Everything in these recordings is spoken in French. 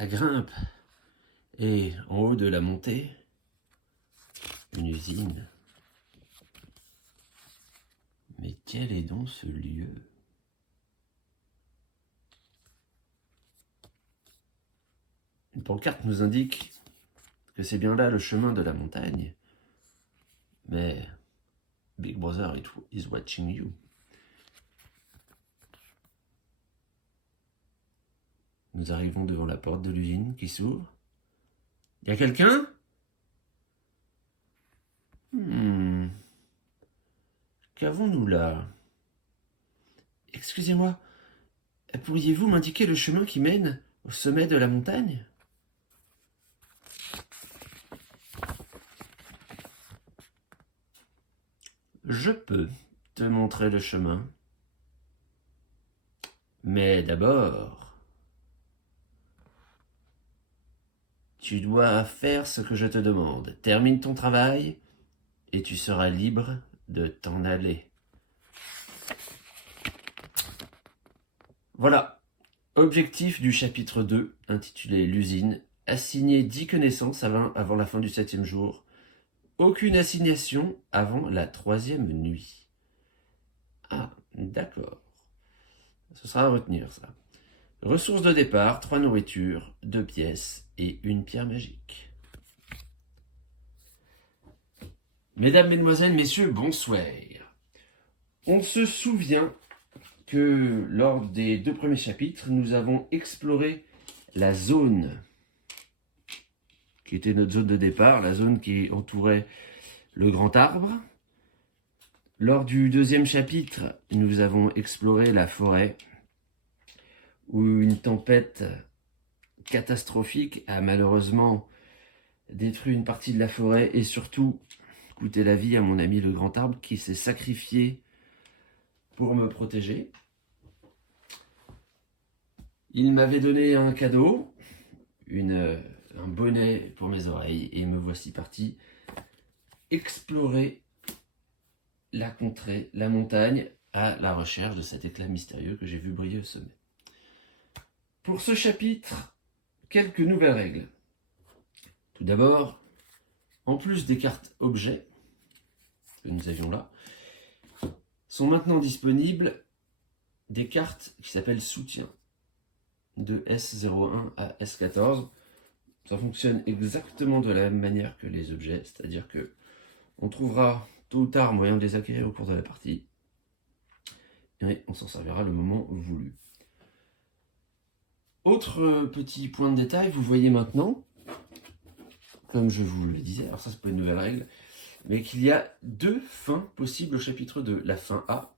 Ça grimpe. Et en haut de la montée, une usine. Mais quel est donc ce lieu? Une pancarte nous indique que c'est bien là le chemin de la montagne. Mais Big Brother is watching you. Nous arrivons devant la porte de l'usine qui s'ouvre. Y a quelqu'un? Qu'avons-nous là? Excusez-moi, pourriez-vous m'indiquer le chemin qui mène au sommet de la montagne? Je peux te montrer le chemin. Mais d'abord, tu dois faire ce que je te demande. Termine ton travail et tu seras libre de t'en aller. Voilà, objectif du chapitre 2, intitulé l'usine. Assigner 10 connaissances avant la fin du 7e jour. Aucune assignation avant la 3e nuit. Ah, d'accord. Ce sera à retenir, ça. Ressources de départ, 3 nourritures, 2 pièces et une pierre magique. Mesdames, Mesdemoiselles, Messieurs, bonsoir. On se souvient que lors des 2 premiers chapitres, nous avons exploré la zone qui était notre zone de départ, la zone qui entourait le grand arbre. Lors du 2e chapitre, nous avons exploré la forêt, où une tempête catastrophique a malheureusement détruit une partie de la forêt et surtout coûté la vie à mon ami le grand arbre qui s'est sacrifié pour me protéger. Il m'avait donné un cadeau, un bonnet pour mes oreilles, et me voici parti explorer la contrée, la montagne, à la recherche de cet éclat mystérieux que j'ai vu briller au sommet. Pour ce chapitre, quelques nouvelles règles. Tout d'abord, en plus des cartes objets que nous avions là, sont maintenant disponibles des cartes qui s'appellent soutien, de S01 à S14. Ça fonctionne exactement de la même manière que les objets, c'est-à-dire que on trouvera tôt ou tard moyen de les acquérir au cours de la partie, et on s'en servira le moment voulu. Autre petit point de détail, vous voyez maintenant, comme je vous le disais, alors ça c'est pas une nouvelle règle, mais qu'il y a 2 fins possibles au chapitre 2, la fin A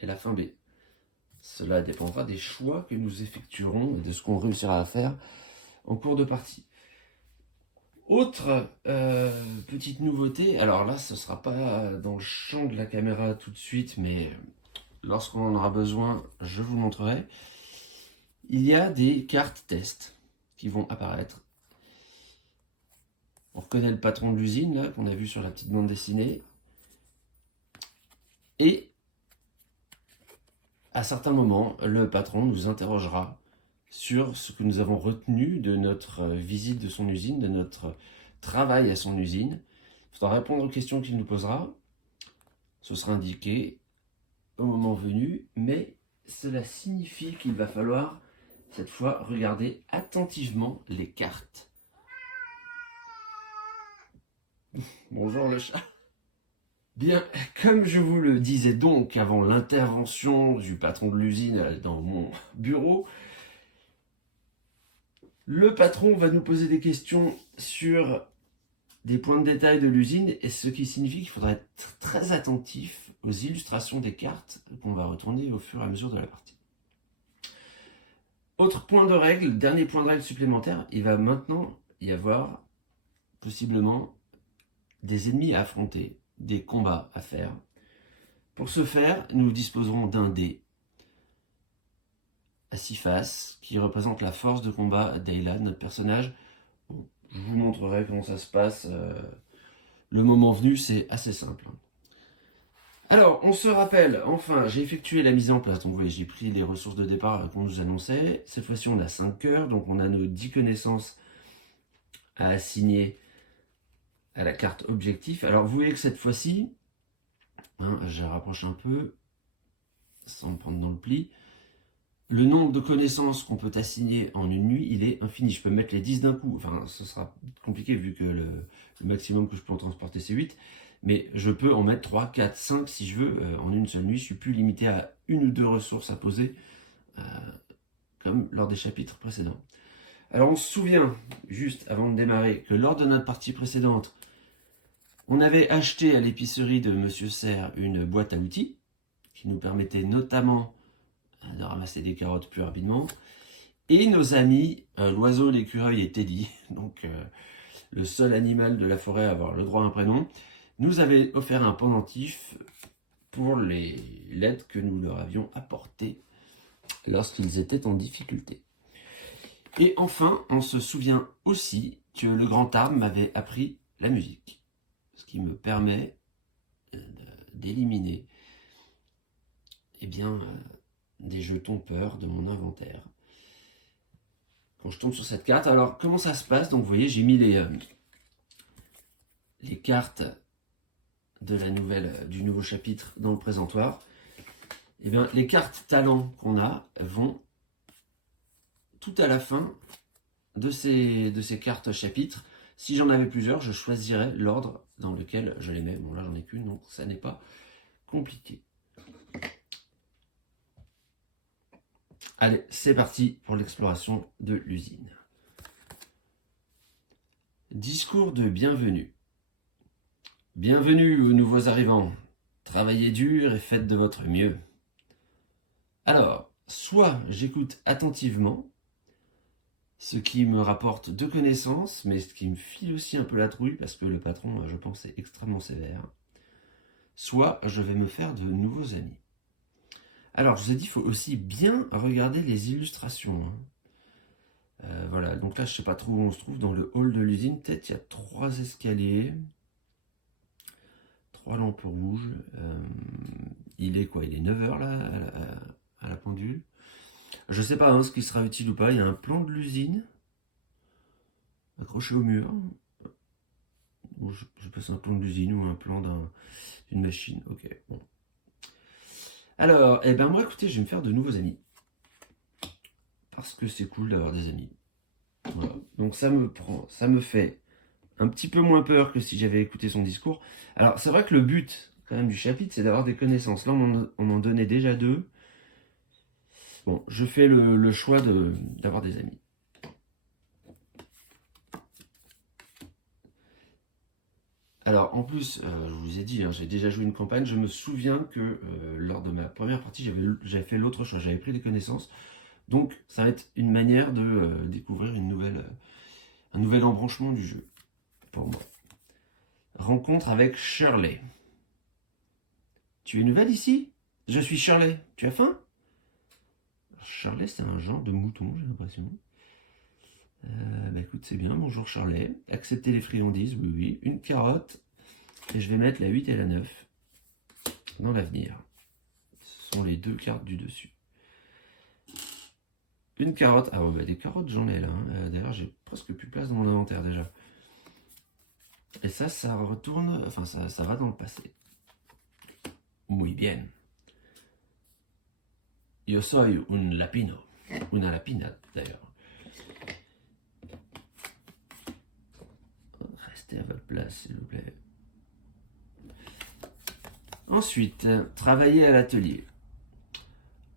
et la fin B. Cela dépendra des choix que nous effectuerons et de ce qu'on réussira à faire en cours de partie. Autre petite nouveauté, alors là ce ne sera pas dans le champ de la caméra tout de suite, mais lorsqu'on en aura besoin, je vous le montrerai. Il y a des cartes test qui vont apparaître. On reconnaît le patron de l'usine là qu'on a vu sur la petite bande dessinée. Et à certains moments, le patron nous interrogera sur ce que nous avons retenu de notre visite de son usine, de notre travail à son usine. Il faudra répondre aux questions qu'il nous posera. Ce sera indiqué au moment venu, mais cela signifie qu'il va falloir cette fois regarder attentivement les cartes. Bonjour le chat. Bien, comme je vous le disais donc avant l'intervention du patron de l'usine dans mon bureau, le patron va nous poser des questions sur des points de détail de l'usine, et ce qui signifie qu'il faudra être très attentif aux illustrations des cartes qu'on va retourner au fur et à mesure de la partie. Autre point de règle, dernier point de règle supplémentaire, il va maintenant y avoir possiblement des ennemis à affronter, des combats à faire. Pour ce faire, nous disposerons d'un dé à 6 faces qui représente la force de combat d'Ayla, notre personnage. Bon, je vous montrerai comment ça se passe. Le moment venu, c'est assez simple. Alors, on se rappelle, enfin, j'ai effectué la mise en place. Donc, vous voyez, j'ai pris les ressources de départ qu'on nous annonçait. Cette fois-ci, on a 5 cœurs. Donc, on a nos 10 connaissances à assigner à la carte objectif. Alors, vous voyez que cette fois-ci, hein, je rapproche un peu, sans me prendre dans le pli. Le nombre de connaissances qu'on peut assigner en une nuit, il est infini. Je peux mettre les 10 d'un coup. Enfin, ce sera compliqué vu que le maximum que je peux en transporter, c'est 8. Mais je peux en mettre 3, 4, 5 si je veux en une seule nuit. Je suis plus limité à une ou deux ressources à poser, comme lors des chapitres précédents. Alors on se souvient, juste avant de démarrer, que lors de notre partie précédente, on avait acheté à l'épicerie de Monsieur Serre une boîte à outils, qui nous permettait notamment de ramasser des carottes plus rapidement. Et nos amis, l'oiseau, l'écureuil et Teddy, donc le seul animal de la forêt à avoir le droit à un prénom, nous avaient offert un pendentif pour l'aide que nous leur avions apportée lorsqu'ils étaient en difficulté. Et enfin, on se souvient aussi que le grand arbre m'avait appris la musique, ce qui me permet d'éliminer des jetons peur de mon inventaire. Quand je tombe sur cette carte, alors comment ça se passe? Donc vous voyez, j'ai mis les cartes de du nouveau chapitre dans le présentoir. Et bien, les cartes talents qu'on a vont tout à la fin de ces cartes chapitres. Si j'en avais plusieurs, je choisirais l'ordre dans lequel je les mets. Bon, là, j'en ai qu'une, donc ça n'est pas compliqué. Allez, c'est parti pour l'exploration de l'usine. Discours de bienvenue. Bienvenue aux nouveaux arrivants. Travaillez dur et faites de votre mieux. Alors, soit j'écoute attentivement, ce qui me rapporte de connaissances, mais ce qui me file aussi un peu la trouille, parce que le patron, je pense, est extrêmement sévère. Soit je vais me faire de nouveaux amis. Alors, je vous ai dit, il faut aussi bien regarder les illustrations. Voilà, donc là, je ne sais pas trop où on se trouve, dans le hall de l'usine. Peut-être il y a 3 escaliers, 3 lampes rouges. Il est quoi? Il est 9h là, à la pendule. Je sais pas ce qui sera utile ou pas. Il y a un plan de l'usine accroché au mur. Bon, je passe un plan de l'usine ou un plan d'une machine. Ok, bon. Alors, moi, écoutez, je vais me faire de nouveaux amis. Parce que c'est cool d'avoir des amis. Voilà. Donc ça me fait un petit peu moins peur que si j'avais écouté son discours. Alors, c'est vrai que le but, quand même, du chapitre, c'est d'avoir des connaissances. Là, on en donnait déjà 2. Bon, je fais le choix d'avoir des amis. Alors, en plus, je vous ai dit, j'ai déjà joué une campagne. Je me souviens que lors de ma première partie, j'avais fait l'autre choix. J'avais pris des connaissances. Donc, ça va être une manière de découvrir un nouvel embranchement du jeu, pour moi. Rencontre avec Shirley. Tu es nouvelle ici? Je suis Shirley. Tu as faim? Shirley, c'est un genre de mouton, j'ai l'impression. Écoute, c'est bien. Bonjour Shirley. Accepter les friandises, oui, oui. Une carotte. Et je vais mettre la 8 et la 9 dans l'avenir. Ce sont les 2 cartes du dessus. Une carotte. Ah ouais, des carottes, j'en ai là. D'ailleurs, j'ai presque plus de place dans mon inventaire déjà. Et ça retourne. Enfin, ça va dans le passé. Muy bien. Yo soy un lapino. Una lapina, d'ailleurs. Restez à votre place, s'il vous plaît. Ensuite, travailler à l'atelier.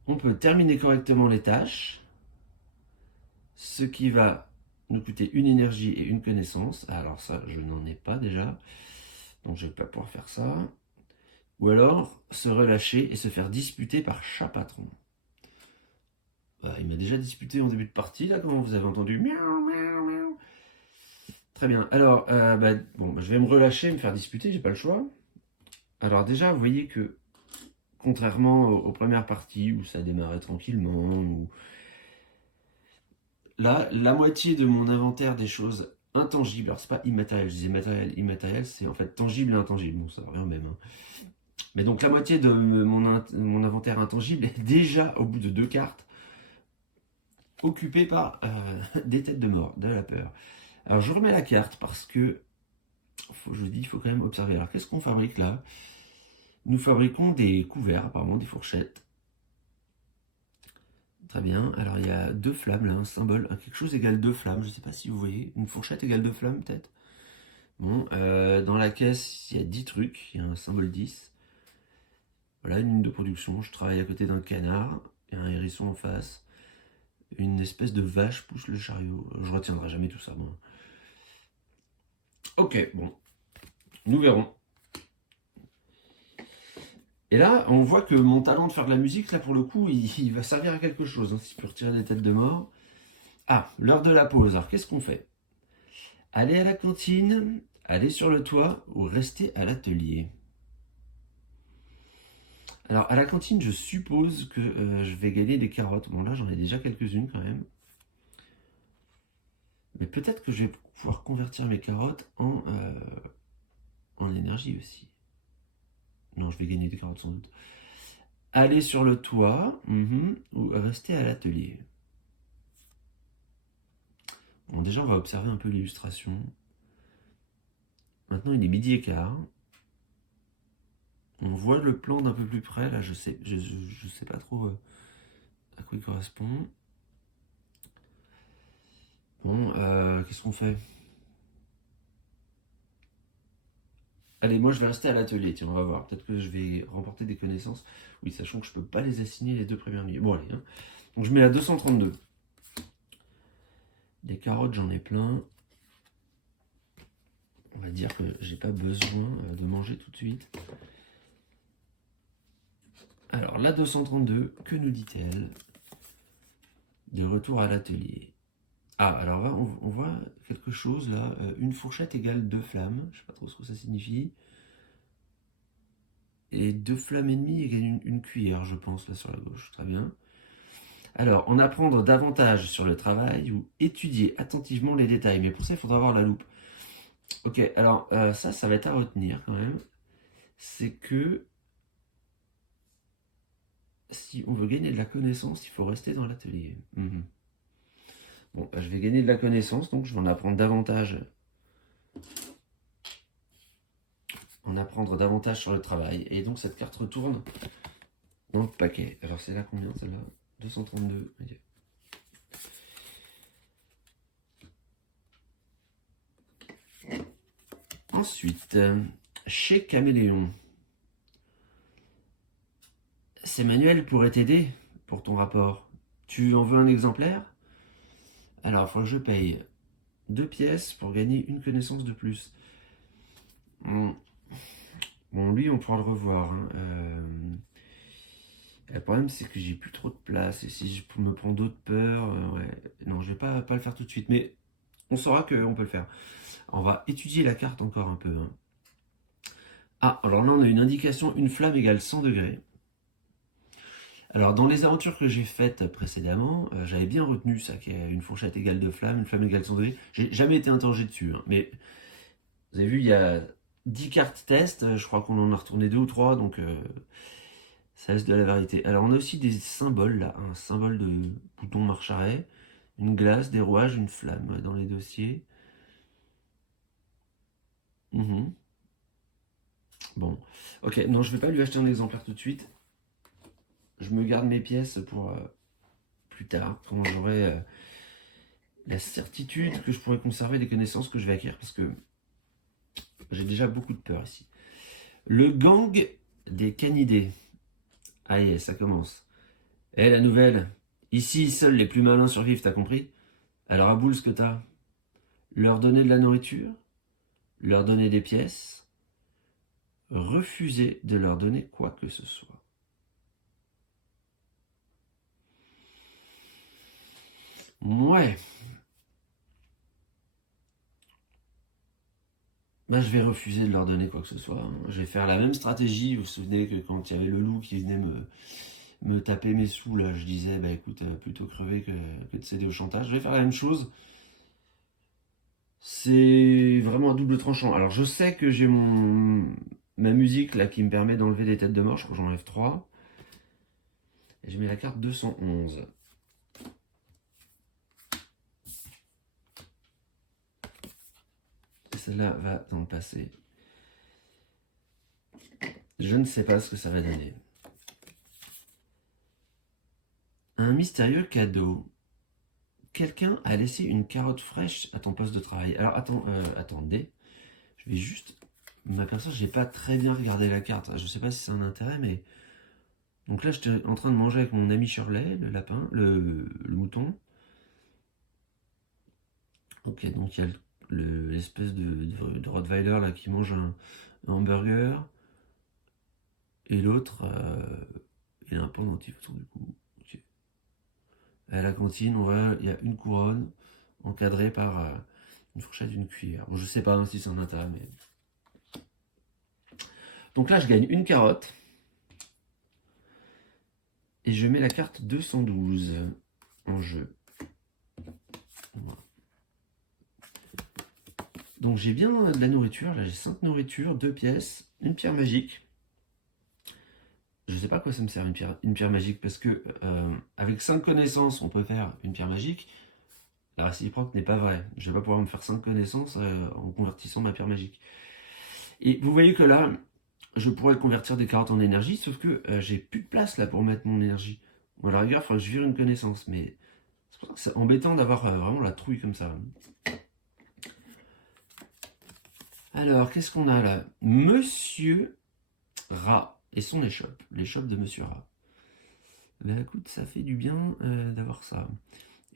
On peut terminer correctement les tâches, ce qui va nous coûter une énergie et une connaissance. Alors ça, je n'en ai pas déjà, donc je ne vais pas pouvoir faire ça. Ou alors, se relâcher et se faire disputer par chat patron. Il m'a déjà disputé en début de partie, là, comment vous avez entendu? Miaou, miaou, miaou. Très bien, alors, je vais me relâcher, me faire disputer, j'ai pas le choix. Alors déjà, vous voyez que, contrairement aux premières parties, où ça démarrait tranquillement, là, la moitié de mon inventaire des choses intangibles, alors c'est pas immatériel, je disais matériel, immatériel, c'est en fait tangible et intangible, bon ça revient au même. Mais donc la moitié de mon inventaire intangible est déjà, au bout de 2 cartes, occupé par des têtes de mort, de la peur. Alors je remets la carte parce que, je dis, il faut quand même observer. Alors qu'est-ce qu'on fabrique là? Nous fabriquons des couverts, apparemment des fourchettes. Très bien. Alors il y a 2 flammes là, un symbole, quelque chose égale 2 flammes. Je ne sais pas si vous voyez. Une fourchette égale 2 flammes peut-être. Bon, dans la caisse, il y a 10 trucs. Il y a un symbole 10. Voilà, une ligne de production. Je travaille à côté d'un canard. Il y a un hérisson en face. Une espèce de vache pousse le chariot. Je retiendrai jamais tout ça, moi. Ok, bon. Nous verrons. Et là, on voit que mon talent de faire de la musique, là, pour le coup, il va servir à quelque chose. Hein, si je peux retirer des têtes de mort. Ah, l'heure de la pause. Alors, qu'est-ce qu'on fait? Aller à la cantine, aller sur le toit ou rester à l'atelier? Alors, à la cantine, je suppose que je vais gagner des carottes. Bon, là, j'en ai déjà quelques-unes quand même. Mais peut-être que je vais pouvoir convertir mes carottes en énergie aussi. Non, je vais gagner des carottes sans doute. Aller sur le toit ou rester à l'atelier. Bon, déjà, on va observer un peu l'illustration. Maintenant, il est 12h15. On voit le plan d'un peu plus près. Là, je sais pas trop à quoi il correspond. Bon, qu'est-ce qu'on fait? Allez, moi je vais rester à l'atelier, tiens, on va voir. Peut-être que je vais remporter des connaissances. Oui, sachant que je peux pas les assigner les 2 premières minutes. Bon, allez, hein. Donc je mets la 232. Des carottes, j'en ai plein. On va dire que j'ai pas besoin de manger tout de suite. Alors, la 232, que nous dit-elle? De retour à l'atelier. Ah, alors là, on voit quelque chose là. Une fourchette égale 2 flammes. Je sais pas trop ce que ça signifie. Et 2 flammes et demie égale une cuillère, je pense, là sur la gauche. Très bien. Alors, en apprendre davantage sur le travail ou étudier attentivement les détails. Mais pour ça, il faudra avoir la loupe. Ok, alors ça va être à retenir quand même. C'est que si on veut gagner de la connaissance, il faut rester dans l'atelier. Bon, bah, je vais gagner de la connaissance, donc je vais en apprendre davantage. En apprendre davantage sur le travail. Et donc cette carte retourne dans le paquet. Alors c'est là combien celle-là? 232. Okay. Ensuite, chez Caméléon. Ces manuels pourraient t'aider pour ton rapport. Tu en veux un exemplaire? Alors, il faut que je paye 2 pièces pour gagner une connaissance de plus. Bon, lui, on pourra le revoir. Hein. Le problème, c'est que j'ai plus trop de place. Et si je me prends d'autres peurs, ouais. Non, je vais pas le faire tout de suite. Mais on saura qu'on peut le faire. On va étudier la carte encore un peu. Hein. Ah, alors là, on a une indication, une flamme égale 100 degrés. Alors, dans les aventures que j'ai faites précédemment, j'avais bien retenu ça, qu'il y a une fourchette égale 2 flammes, une flamme égale 100 degrés. J'ai jamais été interrogé dessus. Hein. Mais vous avez vu, il y a 10 cartes test. Je crois qu'on en a retourné 2 ou 3. Donc, ça reste de la vérité. Alors, on a aussi des symboles là. Un symbole de bouton marche-arrêt, une glace, des rouages, une flamme dans les dossiers. Bon, ok, non, je vais pas lui acheter un exemplaire tout de suite. Je me garde mes pièces pour plus tard, quand j'aurai la certitude que je pourrai conserver les connaissances que je vais acquérir, parce que j'ai déjà beaucoup de peur ici. Le gang des canidés. Ah yeah, ça commence. Eh, la nouvelle. Ici, seuls les plus malins survivent, t'as compris? Alors à boule, ce que t'as. Leur donner de la nourriture, leur donner des pièces, refuser de leur donner quoi que ce soit. Ouais. Bah, je vais refuser de leur donner quoi que ce soit. Hein. Je vais faire la même stratégie. Vous vous souvenez que quand il y avait le loup qui venait me taper mes sous, là, je disais, bah écoute, plutôt crever que de céder au chantage. Je vais faire la même chose. C'est vraiment un double tranchant. Alors je sais que j'ai ma musique là qui me permet d'enlever des têtes de mort. Je crois que j'en enlève 3. Et je mets la carte 211. Et celle-là va dans le passé. Je ne sais pas ce que ça va donner. Un mystérieux cadeau. Quelqu'un a laissé une carotte fraîche à ton poste de travail. Alors attendez. Je vais juste m'apercevoir, j'ai pas très bien regardé la carte. Je sais pas si c'est un intérêt, mais... Donc là, j'étais en train de manger avec mon ami Shirley, le lapin, le mouton. Ok, donc il y a l'espèce de Rottweiler là qui mange un hamburger. Et l'autre, il a un pendentif autour du cou. Okay. À la cantine, il y a une couronne encadrée par une fourchette d'une cuillère. Bon, je sais pas si c'est un intérêt, mais... Donc là, je gagne une carotte. Et je mets la carte 212 en jeu. Voilà. Donc j'ai bien de la nourriture. Là, j'ai 5 nourritures, 2 pièces, une pierre magique. Je sais pas à quoi ça me sert une pierre magique, parce que avec 5 connaissances, on peut faire une pierre magique. La réciproque n'est pas vraie. Je vais pas pouvoir me faire 5 connaissances en convertissant ma pierre magique. Et vous voyez que là, je pourrais convertir des carottes en énergie, sauf que j'ai plus de place là pour mettre mon énergie. Ou à la rigueur, il faudrait que je vire une connaissance, mais c'est pour ça que c'est embêtant d'avoir vraiment la trouille comme ça. Alors, qu'est-ce qu'on a là? Monsieur Rat et son échoppe. L'échoppe de Monsieur Rat. Ben écoute, ça fait du bien d'avoir ça.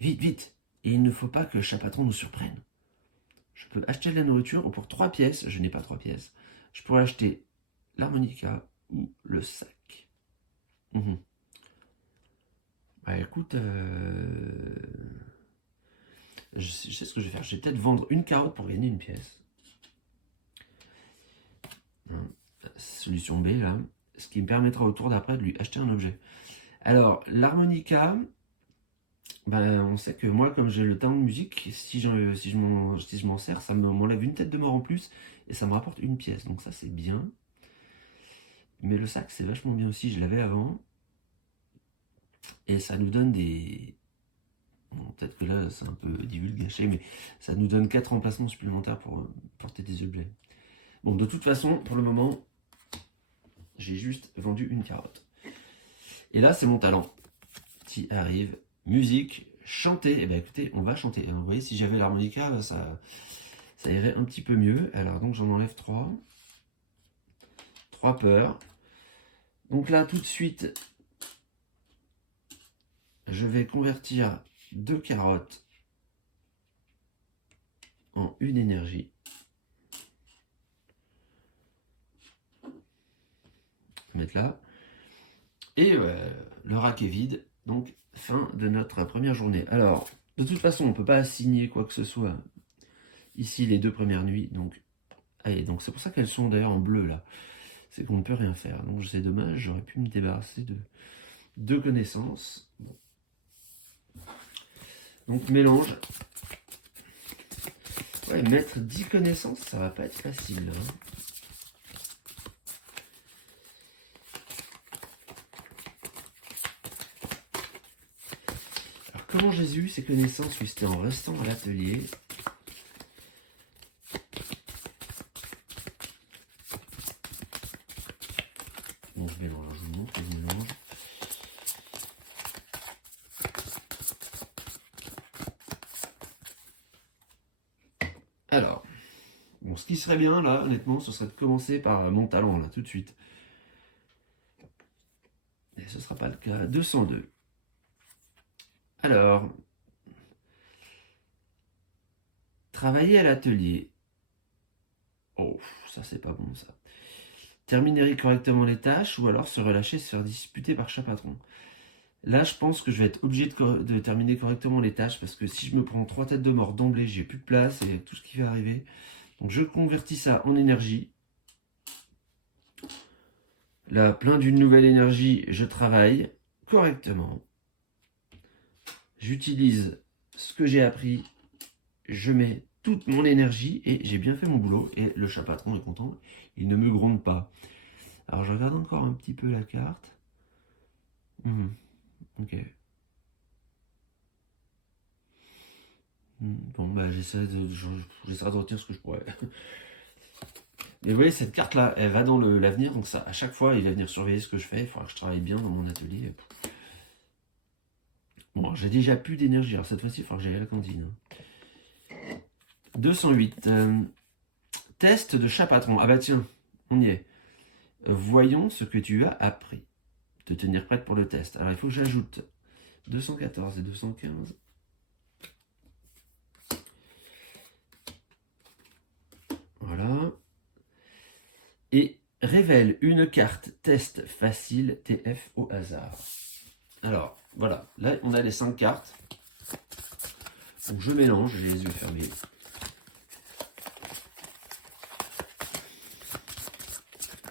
Vite, vite! Et il ne faut pas que le chat patron nous surprenne. Je peux acheter de la nourriture pour 3 pièces. Je n'ai pas 3 pièces. Je pourrais acheter l'harmonica ou le sac. Bah écoute, je sais ce que je vais faire. Je vais peut-être vendre une carotte pour gagner une pièce. Solution B là. Ce qui me permettra au tour d'après de lui acheter un objet. Alors, l'harmonica, ben, on sait que moi, comme j'ai le talent de musique, si je m'en sers, ça m'enlève une tête de mort en plus et ça me rapporte une pièce. Donc ça, c'est bien. Mais le sac, c'est vachement bien aussi. Je l'avais avant. Et ça nous donne des... Bon, peut-être que là, c'est un peu divulgaché, mais ça nous donne 4 emplacements supplémentaires pour porter des objets. Bon, de toute façon, pour le moment, j'ai juste vendu une carotte. Et là, c'est mon talent qui arrive. Musique, chanter. Eh bien, écoutez, on va chanter. Vous voyez, si j'avais l'harmonica, ça irait un petit peu mieux. Alors, donc, j'en enlève 3. 3 peurs. Donc là, tout de suite, je vais convertir 2 carottes en une énergie. Mettre là. Et le rack est vide. Donc, fin de notre première journée. Alors, de toute façon, on ne peut pas assigner quoi que ce soit. Ici, les 2 premières nuits. Donc, allez, donc c'est pour ça qu'elles sont d'ailleurs en bleu là. C'est qu'on ne peut rien faire. Donc, c'est dommage, j'aurais pu me débarrasser de 2 connaissances. Bon. Donc, mélange. Ouais, mettre 10 connaissances, ça va pas être facile. Hein. Alors, comment j'ai eu ces connaissances? Oui, c'était en restant à l'atelier. Bon, je mélange, je vous montre le mélange. Alors, bon, ce qui serait bien là, honnêtement, ce serait de commencer par mon talent là, tout de suite. Et ce ne sera pas le cas. 202. Alors, travailler à l'atelier. Oh, ça c'est pas bon ça. Terminer correctement les tâches ou alors se relâcher, se faire disputer par chat patron. Là, je pense que je vais être obligé de terminer correctement les tâches parce que si je me prends 3 têtes de mort d'emblée, j'ai plus de place et tout ce qui va arriver. Donc je convertis ça en énergie. Là, plein d'une nouvelle énergie, je travaille correctement. J'utilise ce que j'ai appris. Je mets toute mon énergie et j'ai bien fait mon boulot. Et le chat patron est content, il ne me gronde pas. Alors je regarde encore un petit peu la carte. Ok. Bon, bah j'essaierai de retenir ce que je pourrais. Mais vous voyez, cette carte-là, elle va dans l'avenir, donc ça, à chaque fois, il va venir surveiller ce que je fais. Il faudra que je travaille bien dans mon atelier. Bon, j'ai déjà plus d'énergie, alors cette fois-ci, il faudra que j'aille à la cantine. 208. Test de chat patron. Ah bah tiens, on y est. Voyons ce que tu as appris. Te tenir prête pour le test. Alors il faut que j'ajoute 214 et 215. Voilà. Et révèle une carte test facile TF au hasard. Alors, voilà. Là, on a les 5 cartes. Donc je mélange, j'ai les yeux fermés.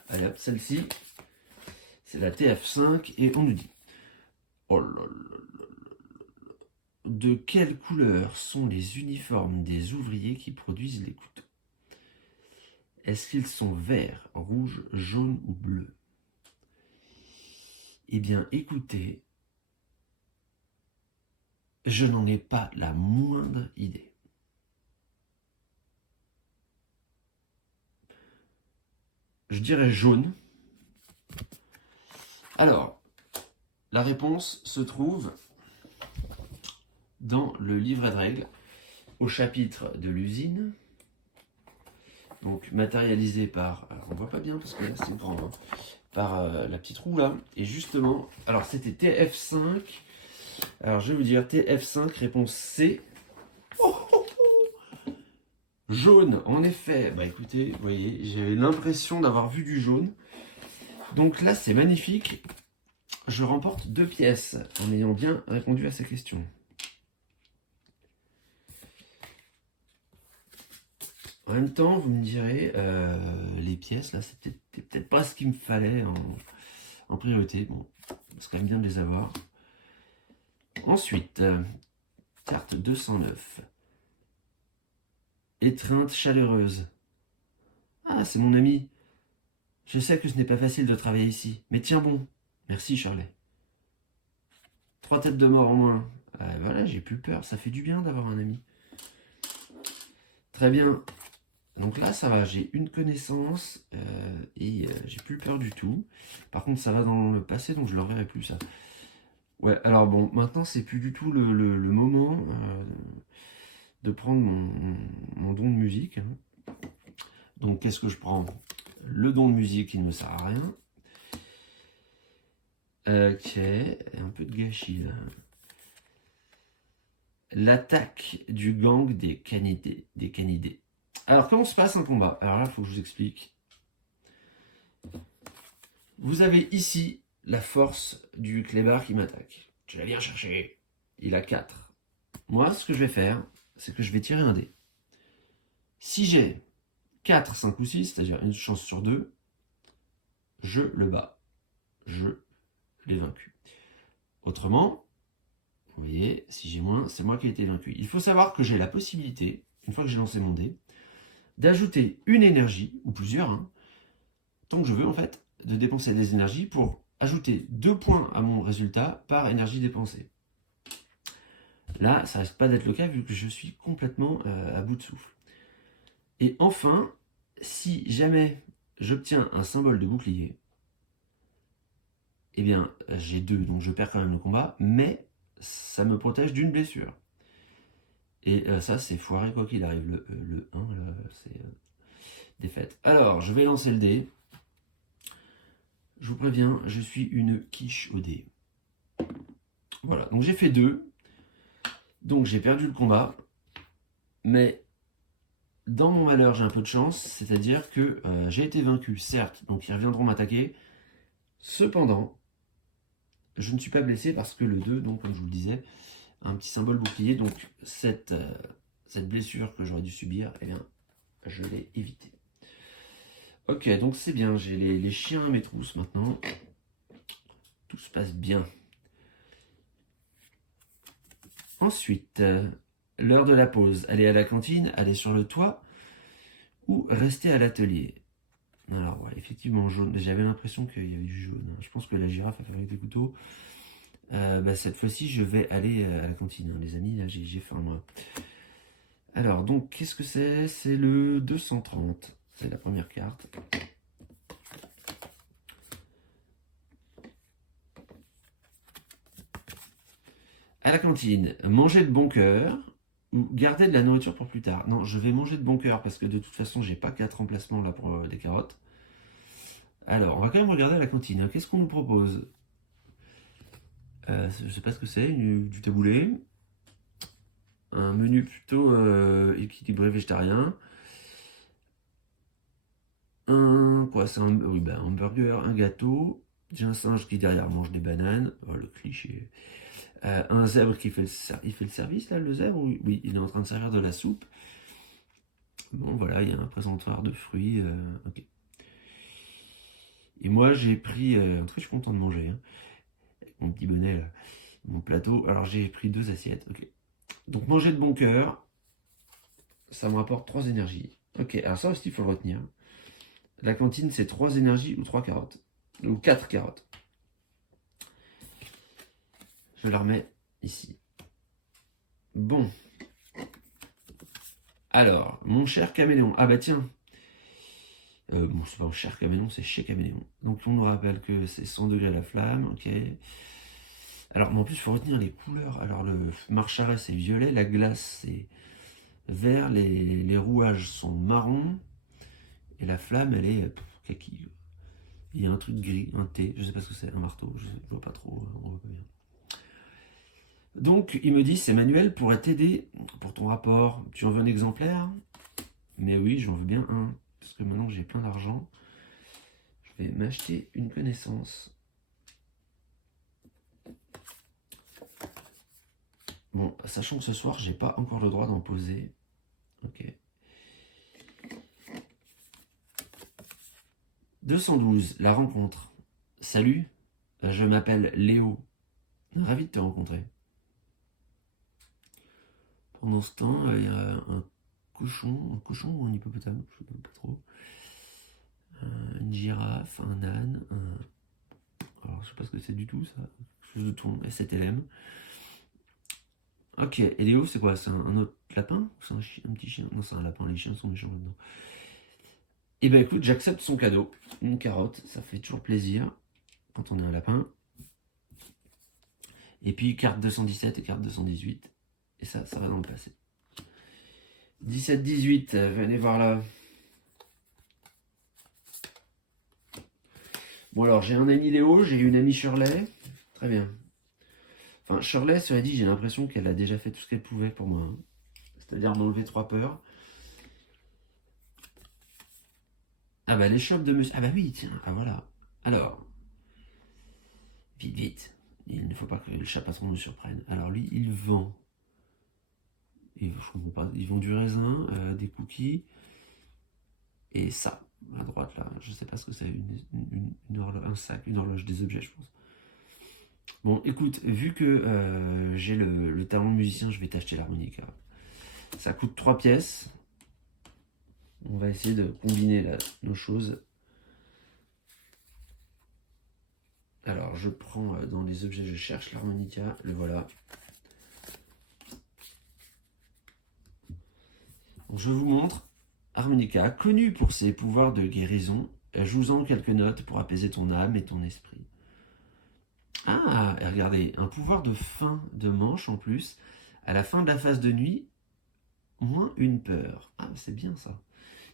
Allez hop, celle-ci, c'est la TF5 et on nous dit oh là là là là, de quelle couleur sont les uniformes des ouvriers qui produisent les couteaux? Est-ce qu'ils sont verts, rouges, jaunes ou bleus? Eh bien, écoutez, je n'en ai pas la moindre idée. Je dirais jaune. Alors, la réponse se trouve dans le livret de règles, au chapitre de l'usine. Donc matérialisé par, alors on voit pas bien parce que là c'est grand, hein, par la petite roue là. Et justement, alors c'était TF5. Alors je vais vous dire TF5, réponse C. Oh, oh, oh. Jaune, en effet. Bah écoutez, vous voyez, j'ai l'impression d'avoir vu du jaune. Donc là c'est magnifique. Je remporte 2 pièces en ayant bien répondu à ces questions. En même temps, vous me direz, les pièces, là, c'était peut-être pas ce qu'il me fallait en priorité. Bon, c'est quand même bien de les avoir. Ensuite, carte 209. Étreinte chaleureuse. Ah, c'est mon ami. Je sais que ce n'est pas facile de travailler ici, mais tiens bon. Merci, Charlet. 3 têtes de mort en moins. Voilà, j'ai plus peur. Ça fait du bien d'avoir un ami. Très bien. Donc là, ça va, j'ai une connaissance et j'ai plus peur du tout. Par contre, ça va dans le passé, donc je ne le reverrai plus, ça. Ouais, alors bon, maintenant, c'est plus du tout le moment de prendre mon don de musique. Hein. Donc, qu'est-ce que je prends? Le don de musique qui ne me sert à rien. Ok, un peu de gâchis, là. L'attaque du gang des canidés. Alors, comment se passe un combat? Alors là, il faut que je vous explique. Vous avez ici la force du clébard qui m'attaque. Je la viens chercher. Il a 4. Moi, ce que je vais faire, c'est que je vais tirer un dé. Si j'ai 4, 5 ou 6, c'est-à-dire une chance sur 2, je le bats. Je l'ai vaincu. Autrement, vous voyez, si j'ai moins, c'est moi qui ai été vaincu. Il faut savoir que j'ai la possibilité, une fois que j'ai lancé mon dé, d'ajouter une énergie, ou plusieurs, hein, tant que je veux en fait, de dépenser des énergies pour ajouter 2 points à mon résultat par énergie dépensée. Là, ça risque pas d'être le cas vu que je suis complètement à bout de souffle. Et enfin, si jamais j'obtiens un symbole de bouclier, eh bien, j'ai 2, donc je perds quand même le combat, mais ça me protège d'une blessure. Et ça, c'est foiré quoi qu'il arrive. Le 1, c'est défaite. Alors, je vais lancer le dé. Je vous préviens, je suis une quiche au dé. Voilà, donc j'ai fait 2. Donc j'ai perdu le combat. Mais dans mon malheur, j'ai un peu de chance. C'est-à-dire que j'ai été vaincu, certes. Donc ils reviendront m'attaquer. Cependant, je ne suis pas blessé parce que le 2, donc comme je vous le disais, un petit symbole bouclier. Donc cette blessure que j'aurais dû subir, eh bien, je l'ai évitée. Ok, donc c'est bien. J'ai les chiens à mes trousses maintenant. Tout se passe bien. Ensuite, L'heure de la pause, aller à la cantine, aller sur le toit ou rester à l'atelier. Alors, ouais, effectivement, jaune. J'avais l'impression qu'il y avait du jaune. Je pense que la girafe a fabriqué des couteaux. Cette fois-ci, je vais aller à la cantine, hein, les amis. Là, j'ai faim, moi. Alors, donc, qu'est-ce que c'est? C'est le 230. C'est la première carte. À la cantine, manger de bon cœur ou garder de la nourriture pour plus tard. Non, je vais manger de bon cœur parce que de toute façon, j'ai pas 4 remplacements là pour des carottes. Alors, on va quand même regarder à la cantine, hein. Qu'est-ce qu'on nous propose? Je sais pas ce que c'est, du taboulé. Un menu plutôt équilibré végétarien. Quoi, c'est oui, un burger, un gâteau. J'ai un singe qui derrière mange des bananes. Oh, le cliché. Un zèbre qui fait il fait le service là, le zèbre? Oui, il est en train de servir de la soupe. Bon, voilà, il y a un présentoir de fruits. Ok. Et moi, j'ai pris. En tout cas, je suis content de manger, hein. Avec mon petit bonnet là, mon plateau. Alors, j'ai pris 2 assiettes. Ok. Donc, manger de bon cœur, ça me rapporte 3 énergies. Ok, alors ça aussi, il faut le retenir. La cantine, c'est 3 énergies ou 3 carottes. Ou 4 carottes. Je la remets ici. Bon. Alors, mon cher caméléon. Ah bah tiens. Bon, c'est pas mon cher caméléon, c'est chez caméléon. Donc on nous rappelle que c'est 100 degrés la flamme, ok. Alors, mais en plus, il faut retenir les couleurs. Alors, le marche arrêt, c'est violet, la glace, c'est vert, les rouages sont marron, et la flamme, elle est kaki. Il y a un truc gris, un T, je sais pas ce que c'est, un marteau, je vois pas trop, on voit pas bien. Donc, il me dit, c'est manuel pourrait t'aider pour ton rapport. Tu en veux un exemplaire? Mais oui, j'en veux bien un. Parce que maintenant que j'ai plein d'argent, je vais m'acheter une connaissance. Bon, sachant que ce soir, j'ai pas encore le droit d'en poser. Ok. 212, la rencontre. Salut, je m'appelle Léo. Ravi de te rencontrer. Pendant ce temps, il y a un cochon ou un hippopotame, je ne sais pas trop. Une girafe, un âne, alors je sais pas ce que c'est du tout ça, quelque chose de ton STLM. Ok, et Léo c'est quoi? C'est un autre lapin? C'est un petit chien? Non, c'est un lapin, les chiens sont méchants maintenant. Et ben écoute, j'accepte son cadeau, une carotte, ça fait toujours plaisir quand on est un lapin. Et puis carte 217 et carte 218, et ça va dans le passé. 17-18, venez voir là. Bon alors, j'ai un ami Léo, j'ai une amie Shirley. Très bien. Enfin, Shirley, cela dit, j'ai l'impression qu'elle a déjà fait tout ce qu'elle pouvait pour moi, hein. C'est-à-dire m'enlever 3 peurs. Ah bah, l'échoppe de monsieur... Ah bah oui, tiens, ah voilà. Alors, vite, vite. Il ne faut pas que le chat patron nous surprenne. Alors lui, il vend... je comprends pas. Ils vendent du raisin, des cookies, et ça, à droite là. Je sais pas ce que c'est, un sac, une horloge, des objets, je pense. Bon, écoute, vu que j'ai le talent de musicien, je vais t'acheter l'harmonica. Ça coûte 3 pièces. On va essayer de combiner là, nos choses. Alors, je prends dans les objets, je cherche l'harmonica. Le voilà. Donc, je vous montre. Harmonica, connu pour ses pouvoirs de guérison, joue-en quelques notes pour apaiser ton âme et ton esprit. Ah, et regardez, un pouvoir de fin de manche en plus. À la fin de la phase de nuit, moins une peur. Ah, c'est bien ça.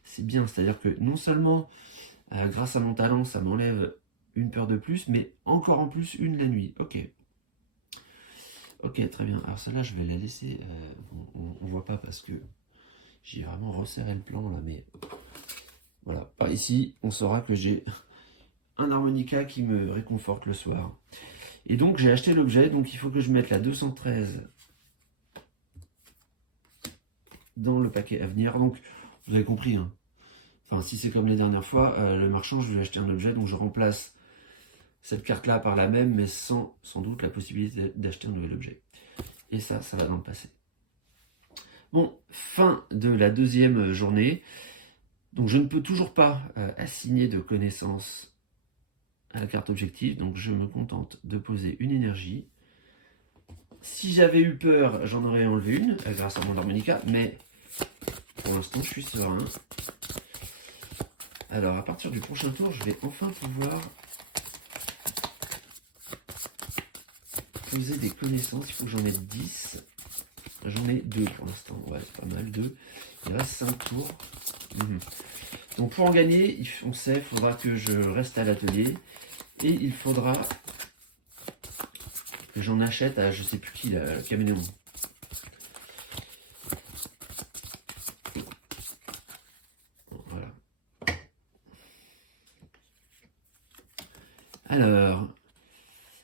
C'est bien, c'est-à-dire que non seulement grâce à mon talent, ça m'enlève une peur de plus, mais encore en plus une la nuit. Ok. Ok, très bien. Alors celle-là, je vais la laisser. On voit pas parce que j'ai vraiment resserré le plan là, mais voilà. Par ici, on saura que j'ai un harmonica qui me réconforte le soir. Et donc, j'ai acheté l'objet, donc il faut que je mette la 213 dans le paquet à venir. Donc, vous avez compris, hein. Enfin, si c'est comme la dernière fois, le marchand, je lui ai acheté un objet, donc je remplace cette carte-là par la même, mais sans doute la possibilité d'acheter un nouvel objet. Et ça va dans le passé. Bon, fin de la deuxième journée. Donc je ne peux toujours pas assigner de connaissances à la carte objectif, donc je me contente de poser une énergie. Si j'avais eu peur, j'en aurais enlevé une grâce à mon harmonica, mais pour l'instant je suis serein. Alors à partir du prochain tour, je vais enfin pouvoir poser des connaissances. Il faut que j'en mette 10. J'en ai 2 pour l'instant, ouais c'est pas mal, 2. Il reste 5 tours. Donc pour en gagner, on sait, il faudra que je reste à l'atelier. Et il faudra que j'en achète à je sais plus qui, le caméléon. Voilà. Alors,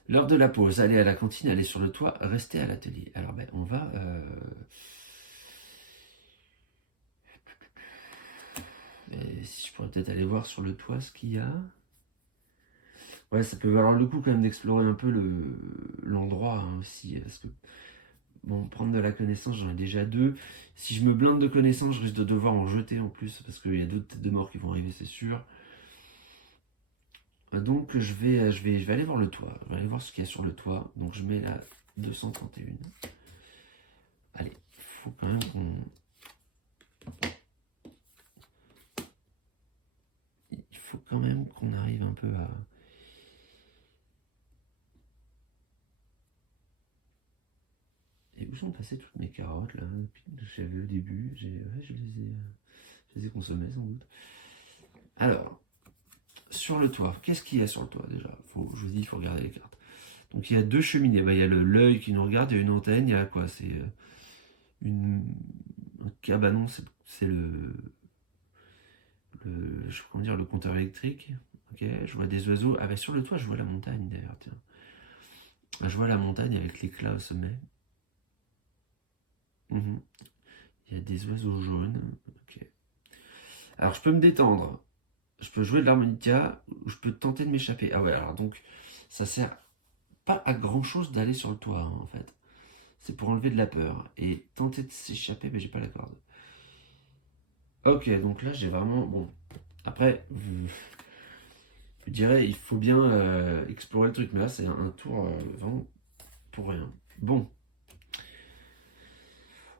l'heure de la pause, aller à la cantine, aller sur le toit, rester à l'atelier. Alors ben, on va... si je pourrais peut-être aller voir sur le toit ce qu'il y a. Ouais, ça peut valoir le coup quand même d'explorer un peu l'endroit hein, aussi. Parce que, bon, prendre de la connaissance, j'en ai déjà 2. Si je me blinde de connaissances, je risque de devoir en jeter en plus. Parce qu'il y a d'autres têtes de mort qui vont arriver, c'est sûr. Donc je vais aller voir le toit. Je vais aller voir ce qu'il y a sur le toit. Donc je mets la 231. Allez, il faut quand même qu'on... Il faut quand même qu'on arrive un peu à... Et où sont passées toutes mes carottes là que j'avais au début ouais, je les ai consommées sans doute. Alors, sur le toit, qu'est-ce qu'il y a sur le toit déjà? Je vous dis, il faut regarder les cartes. Donc il y a 2 cheminées. Il y a l'œil qui nous regarde, il y a une antenne, il y a quoi? C'est un cabanon, c'est comment dire, le compteur électrique. Ok, je vois des oiseaux. Ah bah sur le toit, je vois la montagne d'ailleurs, tiens. Ah, je vois la montagne avec l'éclat au sommet. Il y a des oiseaux jaunes. Ok. Alors je peux me détendre. Je peux jouer de l'harmonica ou je peux tenter de m'échapper. Ah ouais, alors donc ça sert pas à grand chose d'aller sur le toit hein, en fait. C'est pour enlever de la peur. Et tenter de s'échapper, mais j'ai pas la corde. Ok, donc là j'ai vraiment... Bon, après, je dirais, il faut bien explorer le truc. Mais là c'est un tour vraiment pour rien. Bon.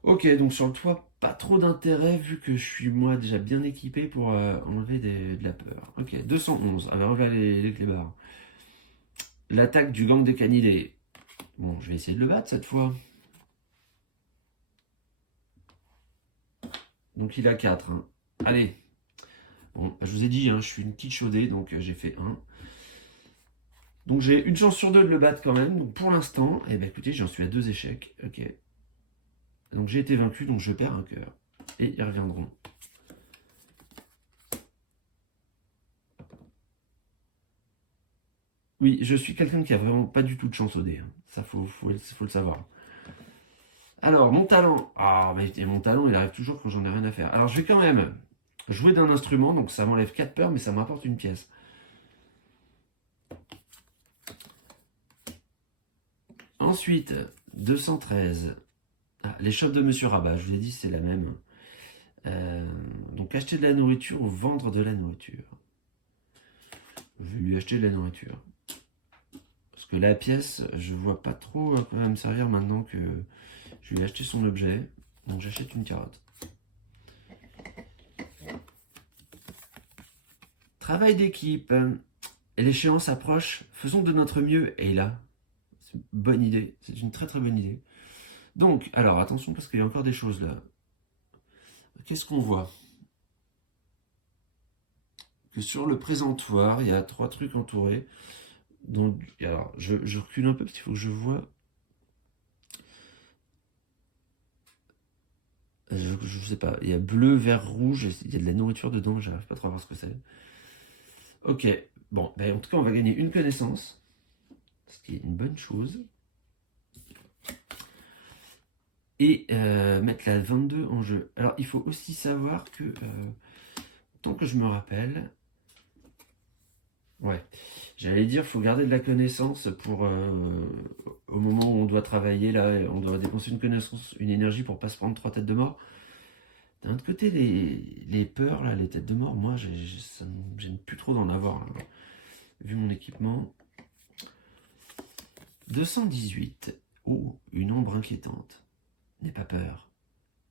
Ok, donc sur le toit, pas trop d'intérêt vu que je suis moi déjà bien équipé pour enlever de la peur. Ok, 211. Ah bah voilà les clébards. L'attaque du gang des canidés. Bon, je vais essayer de le battre cette fois. Donc il a 4. Hein. Allez. Bon, je vous ai dit, hein, je suis une petite chaudée, donc j'ai fait 1. Donc j'ai une chance sur 2 de le battre quand même. Donc pour l'instant, eh ben, écoutez, j'en suis à 2 échecs. Ok. Donc j'ai été vaincu, donc je perds un cœur. Et ils reviendront. Oui, je suis quelqu'un qui a vraiment pas du tout de chance au dé. Hein. Ça, faut le savoir. Alors, mon talent. Ah, mais mon talent, il arrive toujours quand j'en ai rien à faire. Alors, je vais quand même jouer d'un instrument, donc ça m'enlève 4 peurs, mais ça me rapporte une pièce. Ensuite, 213. Ah, l'échoppe de Monsieur Rabat, je vous ai dit, c'est la même. Donc, acheter de la nourriture ou vendre de la nourriture. Je vais lui acheter de la nourriture. Parce que la pièce, je vois pas trop à quoi elle va me servir maintenant que je lui ai acheté son objet. Donc, j'achète une carotte. Travail d'équipe. L'échéance approche. Faisons de notre mieux. Et là, c'est une bonne idée. C'est une très très bonne idée. Donc, alors attention parce qu'il y a encore des choses là. Qu'est-ce qu'on voit? Que sur le présentoir, il y a 3 trucs entourés. Donc, alors, je recule un peu parce qu'il faut que je vois. Je sais pas. Il y a bleu, vert, rouge. Il y a de la nourriture dedans. J'arrive pas trop à voir ce que c'est. Ok. Bon, ben, en tout cas, on va gagner une connaissance. Ce qui est une bonne chose. Et mettre la 22 en jeu. Alors, il faut aussi savoir que, tant que je me rappelle, Ouais. J'allais dire, faut garder de la connaissance pour au moment où on doit travailler, là, on doit dépenser une connaissance, une énergie pour pas se prendre 3 têtes de mort. D'un autre côté, les peurs, là, les têtes de mort, moi, ça me gêne plus trop d'en avoir, là. Vu mon équipement. 218. Oh, une ombre inquiétante. N'aie pas peur.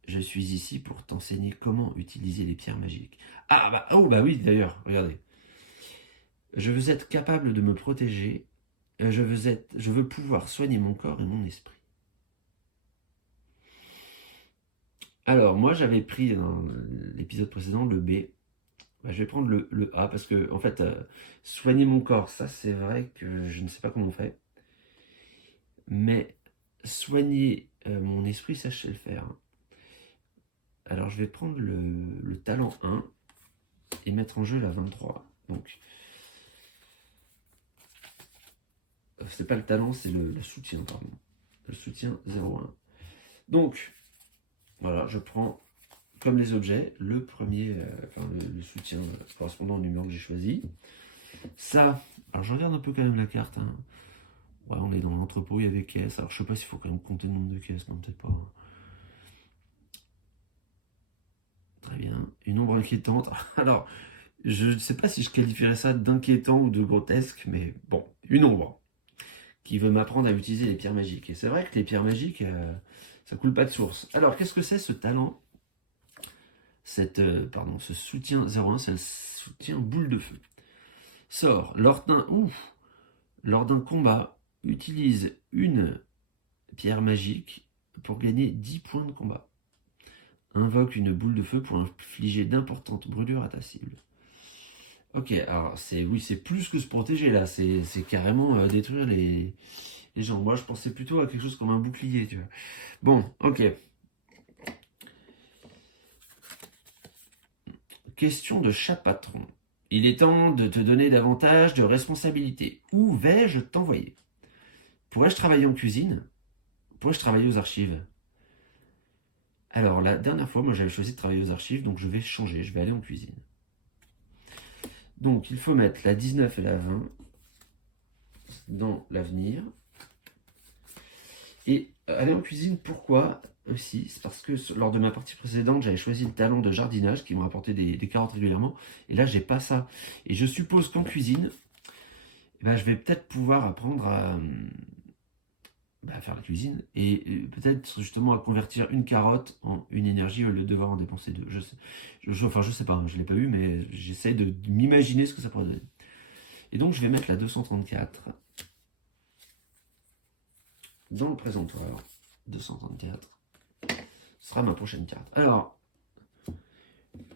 Je suis ici pour t'enseigner comment utiliser les pierres magiques. Ah, bah, oh, bah oui, d'ailleurs, regardez. Je veux être capable de me protéger. Je veux pouvoir soigner mon corps et mon esprit. Alors, moi, j'avais pris dans l'épisode précédent le B. Bah, je vais prendre le A parce que, en fait, soigner mon corps, ça, c'est vrai que je ne sais pas comment on fait. Mais soigner mon esprit, ça, je sais le faire. Alors, je vais prendre le talent 1 et mettre en jeu la 23. Donc, c'est pas le talent, c'est le soutien, pardon. Le soutien 0,1. Donc, voilà, je prends, comme les objets, le premier, le soutien correspondant au numéro que j'ai choisi. Ça, alors je regarde un peu quand même la carte. Hein. Ouais, on est dans l'entrepôt, il y a des caisses. Alors, je sais pas s'il faut quand même compter le nombre de caisses, non, peut-être pas. Très bien. Une ombre inquiétante. Alors, je ne sais pas si je qualifierais ça d'inquiétant ou de grotesque, mais bon, une ombre qui veut m'apprendre à utiliser les pierres magiques. Et c'est vrai que les pierres magiques, ça coule pas de source. Alors, qu'est-ce que c'est ce talent? Ce soutien 01, c'est le soutien boule de feu. Sort, lors d'un combat, utilise une pierre magique pour gagner 10 points de combat. Invoque une boule de feu pour infliger d'importantes brûlures à ta cible. Ok, alors c'est plus que se protéger là, c'est carrément détruire les gens. Moi je pensais plutôt à quelque chose comme un bouclier, tu vois. Bon, ok. Question de chat patron. Il est temps de te donner davantage de responsabilités. Où vais-je t'envoyer? Pourrais-je travailler en cuisine? Pourrais-je travailler aux archives? Alors la dernière fois, moi j'avais choisi de travailler aux archives, donc je vais changer, je vais aller en cuisine. Donc il faut mettre la 19 et la 20 dans l'avenir. Et aller en cuisine, pourquoi aussi? C'est parce que lors de ma partie précédente, j'avais choisi le talent de jardinage qui me rapportait des carottes régulièrement. Et là, j'ai pas ça. Et je suppose qu'en cuisine, je vais peut-être pouvoir apprendre à faire la cuisine et peut-être justement à convertir une carotte en une énergie au lieu de devoir en dépenser deux. Je sais pas, je l'ai pas eu, mais j'essaie de m'imaginer ce que ça pourrait donner. Et donc, je vais mettre la 234 dans le présentoir. 234. Ce sera ma prochaine carte. Alors,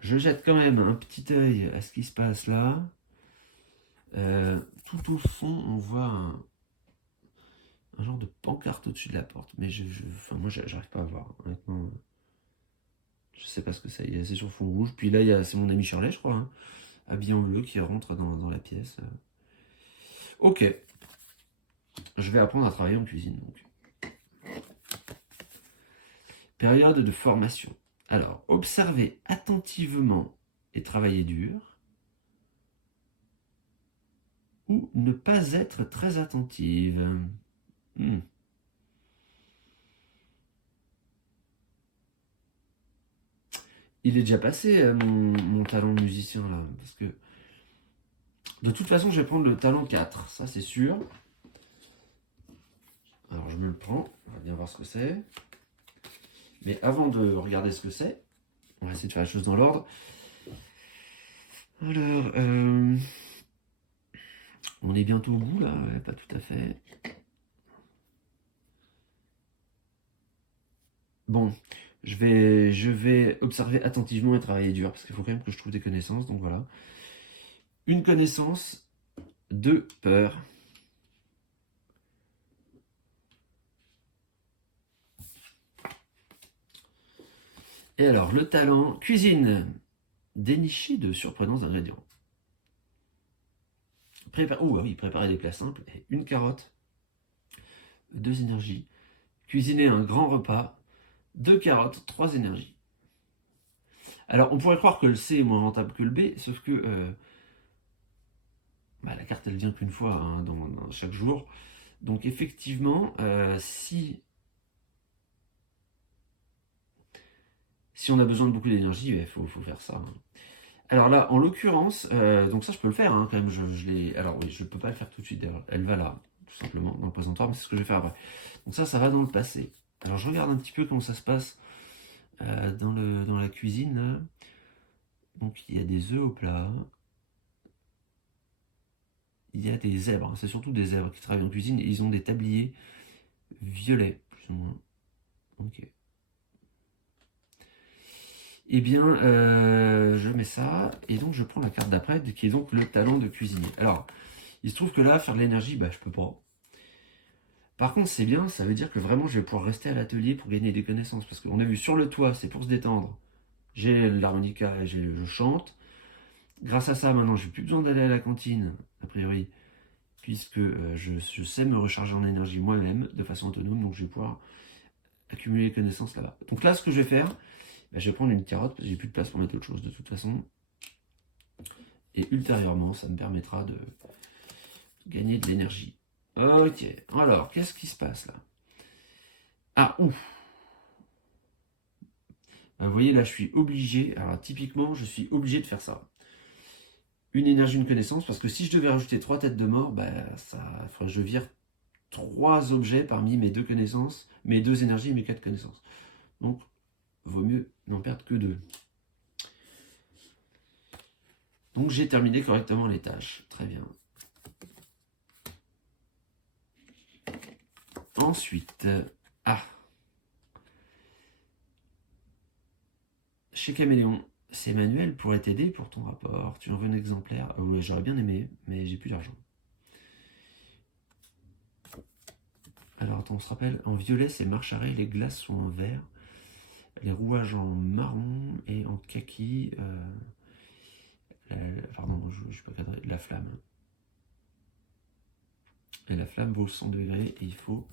je jette quand même un petit œil à ce qui se passe là. Tout au fond, on voit un genre de pancarte au-dessus de la porte. Mais moi, j'arrive pas à voir. Honnêtement, je sais pas ce que c'est. C'est sur fond rouge. Puis là, c'est mon ami Shirley, je crois, hein, habillé en bleu, qui rentre dans la pièce. Ok. Je vais apprendre à travailler en cuisine, donc. Période de formation. Alors, observez attentivement et travailler dur. Ou ne pas être très attentive. Il est déjà passé, mon talent de musicien, là. Parce que, de toute façon, je vais prendre le talent 4. Ça, c'est sûr. Alors, je me le prends. On va bien voir ce que c'est. Mais avant de regarder ce que c'est, on va essayer de faire les choses dans l'ordre. Alors, on est bientôt au bout, là. Ouais, pas tout à fait. Bon, je vais observer attentivement et travailler dur, parce qu'il faut quand même que je trouve des connaissances, donc voilà. Une connaissance, 2 peurs. Et alors, le talent, cuisine, dénicher de surprenants ingrédients. Préparer des plats simples, une carotte, 2 énergies. Cuisiner un grand repas, 2 carottes, 3 énergies. Alors, on pourrait croire que le C est moins rentable que le B, sauf que la carte elle vient qu'une fois hein, dans chaque jour. Donc effectivement, si on a besoin de beaucoup d'énergie, il faut faire ça. Hein. Alors là, en l'occurrence, donc ça je peux le faire hein, quand même. Alors oui, je peux pas le faire tout de suite. Elle va là, tout simplement, dans le présentoir, mais c'est ce que je vais faire après. Donc ça va dans le passé. Alors je regarde un petit peu comment ça se passe dans la cuisine. Là. Donc il y a des œufs au plat. Il y a des zèbres. C'est surtout des zèbres qui travaillent en cuisine et ils ont des tabliers violets, plus ou moins. Ok. Eh bien, je mets ça, et donc je prends la carte d'après, qui est donc le talent de cuisinier. Alors, il se trouve que là, faire de l'énergie, je peux pas. Par contre, c'est bien, ça veut dire que vraiment, je vais pouvoir rester à l'atelier pour gagner des connaissances. Parce qu'on a vu sur le toit, c'est pour se détendre. J'ai l'harmonica et je chante. Grâce à ça, maintenant, j'ai plus besoin d'aller à la cantine, a priori, puisque je sais me recharger en énergie moi-même, de façon autonome, donc je vais pouvoir accumuler les connaissances là-bas. Donc là, ce que je vais faire, je vais prendre une carotte, parce que j'ai plus de place pour mettre autre chose de toute façon. Et ultérieurement, ça me permettra de gagner de l'énergie. Ok, alors, qu'est-ce qui se passe là? Ah, ouf! Vous voyez, là, je suis obligé, alors typiquement, je suis obligé de faire ça. Une énergie, une connaissance, parce que si je devais rajouter 3 têtes de mort, ça ferait que je vire 3 objets parmi mes 2 connaissances, mes 2 énergies et mes 4 connaissances. Donc, vaut mieux n'en perdre que 2. Donc, j'ai terminé correctement les tâches. Très bien. Ensuite, chez Caméléon, c'est Manuel pourrait t'aider pour ton rapport. Tu en veux un exemplaire? Ouais, j'aurais bien aimé, mais j'ai plus d'argent. Alors, attends, on se rappelle, en violet, c'est marche arrêt, les glaces sont en vert, les rouages en marron et en kaki. Pardon, je ne suis pas cadré, la flamme. Et la flamme vaut 100 degrés et il faut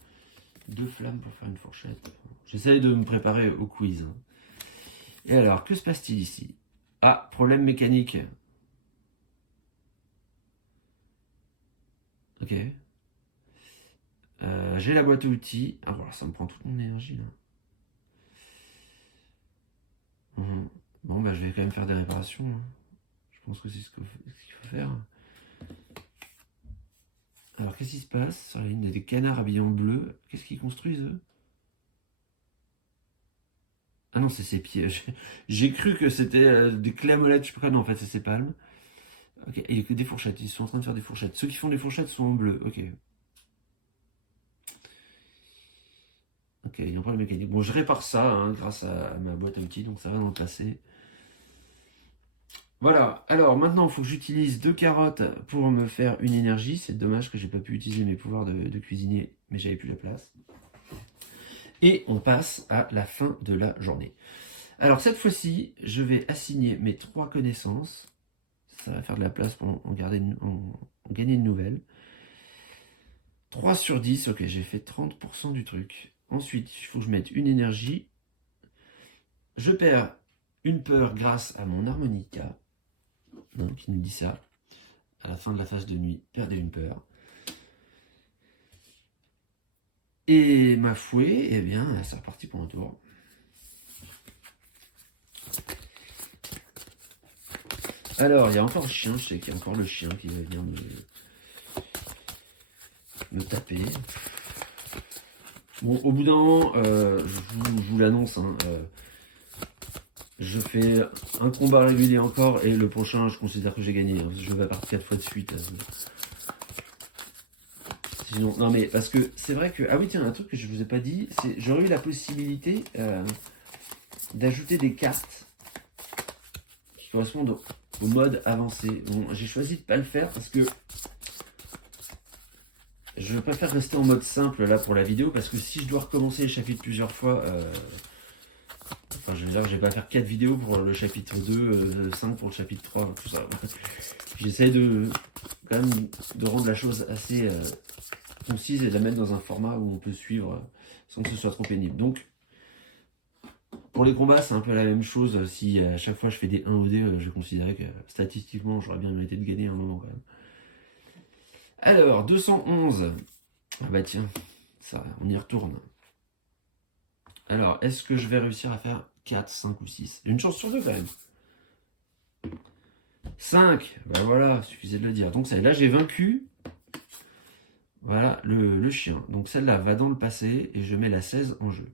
2 flammes pour faire une fourchette. J'essaie de me préparer au quiz. Et alors, que se passe-t-il ici? Ah, problème mécanique. Ok. J'ai la boîte à outils. Ah, voilà, ça me prend toute mon énergie là. Bon, je vais quand même faire des réparations. Hein. Je pense que c'est ce qu'il faut faire. Alors, qu'est-ce qui se passe sur la ligne des canards habillés en bleu? Qu'est-ce qu'ils construisent eux? Ah non, c'est ses pieds. J'ai cru que c'était des clés à molette, je sais pas quoi. Non, en fait, c'est ses palmes. Ok, et il y a que des fourchettes. Ils sont en train de faire des fourchettes. Ceux qui font des fourchettes sont en bleu. Ok. Ok, il y a un problème mécanique. Bon, je répare ça hein, grâce à ma boîte à outils, donc ça va dans le passé. Voilà, alors maintenant il faut que j'utilise 2 carottes pour me faire une énergie. C'est dommage que j'ai pas pu utiliser mes pouvoirs de cuisinier, mais j'avais plus la place. Et on passe à la fin de la journée. Alors cette fois-ci, je vais assigner mes 3 connaissances. Ça va faire de la place pour en gagner une nouvelle. 3 sur 10, ok, j'ai fait 30% du truc. Ensuite, il faut que je mette une énergie. Je perds une peur grâce à mon harmonica. Qui nous dit ça. À la fin de la phase de nuit, perdez une peur. Et ma fouet, eh bien, c'est reparti pour un tour. Alors, il y a encore le chien, je sais qu'il y a encore le chien qui va venir me taper. Bon, au bout d'un moment, je vous l'annonce, hein, je fais un combat régulier encore, et le prochain, je considère que j'ai gagné. Hein, je vais partir 4 fois de suite. Sinon, non mais, parce que c'est vrai que... Ah oui, tiens, un truc que je vous ai pas dit, c'est j'aurais eu la possibilité d'ajouter des cartes qui correspondent au mode avancé. Bon, j'ai choisi de pas le faire parce que je préfère rester en mode simple là pour la vidéo, parce que si je dois recommencer les chapitres plusieurs fois, enfin je veux dire, je vais pas faire 4 vidéos pour le chapitre 2, 5 pour le chapitre 3, tout ça. J'essaie de quand même de rendre la chose assez concise et de la mettre dans un format où on peut suivre sans que ce soit trop pénible. Donc pour les combats, c'est un peu la même chose. Si à chaque fois je fais des 1 ou des, je considérais que statistiquement j'aurais bien mérité de gagner un moment quand même. Alors, 211. Ah bah tiens, ça, on y retourne. Alors, est-ce que je vais réussir à faire 4, 5 ou 6? Une chance sur deux quand même. 5, ben voilà, suffisait de le dire. Donc là, j'ai vaincu, voilà, le chien. Donc celle-là va dans le passé et je mets la 16 en jeu.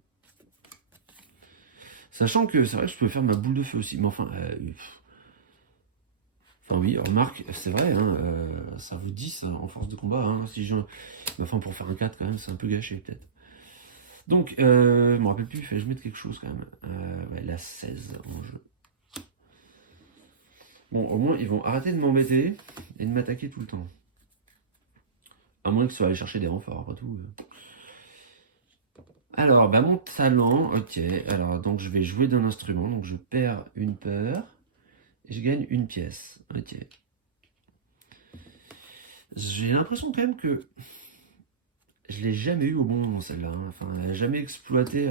Sachant que c'est vrai que je peux faire ma boule de feu aussi. Mais enfin, enfin oui, remarque, c'est vrai, hein, ça vaut 10 en force de combat. Hein, si je... Mais enfin, pour faire un 4 quand même, c'est un peu gâché peut-être. Donc, je me rappelle plus, il fallait que je mette quelque chose quand même. Ouais, la 16 en jeu. Bon, au moins, ils vont arrêter de m'embêter et de m'attaquer tout le temps. À moins que ce soit aller chercher des renforts, après tout. Alors, bah mon talent, ok. Alors, donc je vais jouer d'un instrument. Donc je perds une peur. Et je gagne une pièce. Ok. J'ai l'impression quand même que je l'ai jamais eu au bon moment celle-là. Hein. Enfin, elle n'a jamais exploité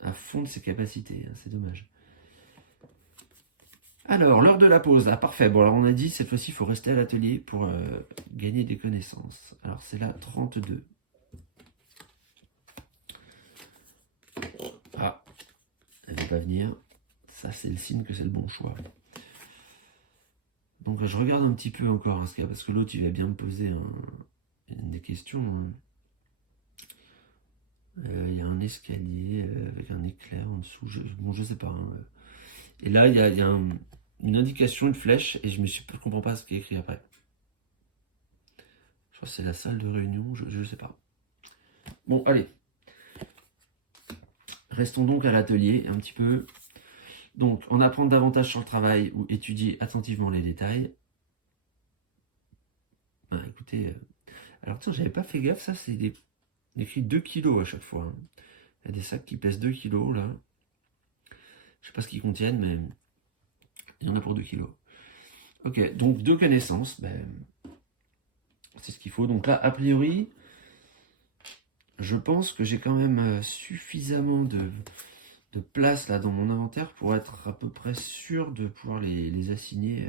à fond de ses capacités. Hein. C'est dommage. Alors, l'heure de la pause. Ah, parfait. Bon, alors on a dit, cette fois-ci, il faut rester à l'atelier pour gagner des connaissances. Alors, c'est la 32. Ah, elle ne va pas venir. Ça, c'est le signe que c'est le bon choix. Donc, je regarde un petit peu encore, hein, parce que l'autre, il va bien me poser des questions. Hein. Il y a un escalier avec un éclair en dessous. Bon, je sais pas. Hein. Et là, il y a une indication, une flèche, et je comprends pas ce qui est écrit après. Je crois que c'est la salle de réunion, je sais pas. Bon, allez. Restons donc à l'atelier un petit peu. Donc, en apprendre davantage sur le travail ou étudier attentivement les détails. Ben, écoutez, alors tiens, j'avais pas fait gaffe, ça c'est écrit 2 kilos à chaque fois. Hein. Il y a des sacs qui pèsent 2 kilos là. Je sais pas ce qu'ils contiennent, mais il y en a pour 2 kilos. Ok, donc 2 connaissances, ben, c'est ce qu'il faut. Donc là, a priori, je pense que j'ai quand même suffisamment de place là dans mon inventaire pour être à peu près sûr de pouvoir les assigner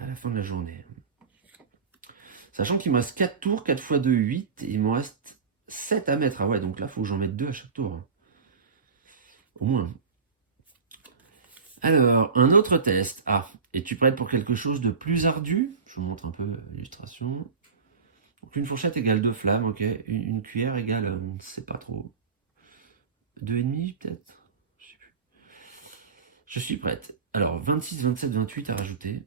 à la fin de la journée. Sachant qu'il me reste 4 tours, 4 x 2, 8, et il me reste 7 à mettre. Ah ouais, donc là, il faut que j'en mette 2 à chaque tour. Hein. Au moins. Alors, un autre test. Ah, es-tu prête pour quelque chose de plus ardu? Je vous montre un peu l'illustration. Donc, une fourchette égale 2 flammes, ok. Une cuillère égale, on ne sait pas trop. 2,5 peut-être? Je sais plus. Je suis prête. Alors, 26, 27, 28 à rajouter.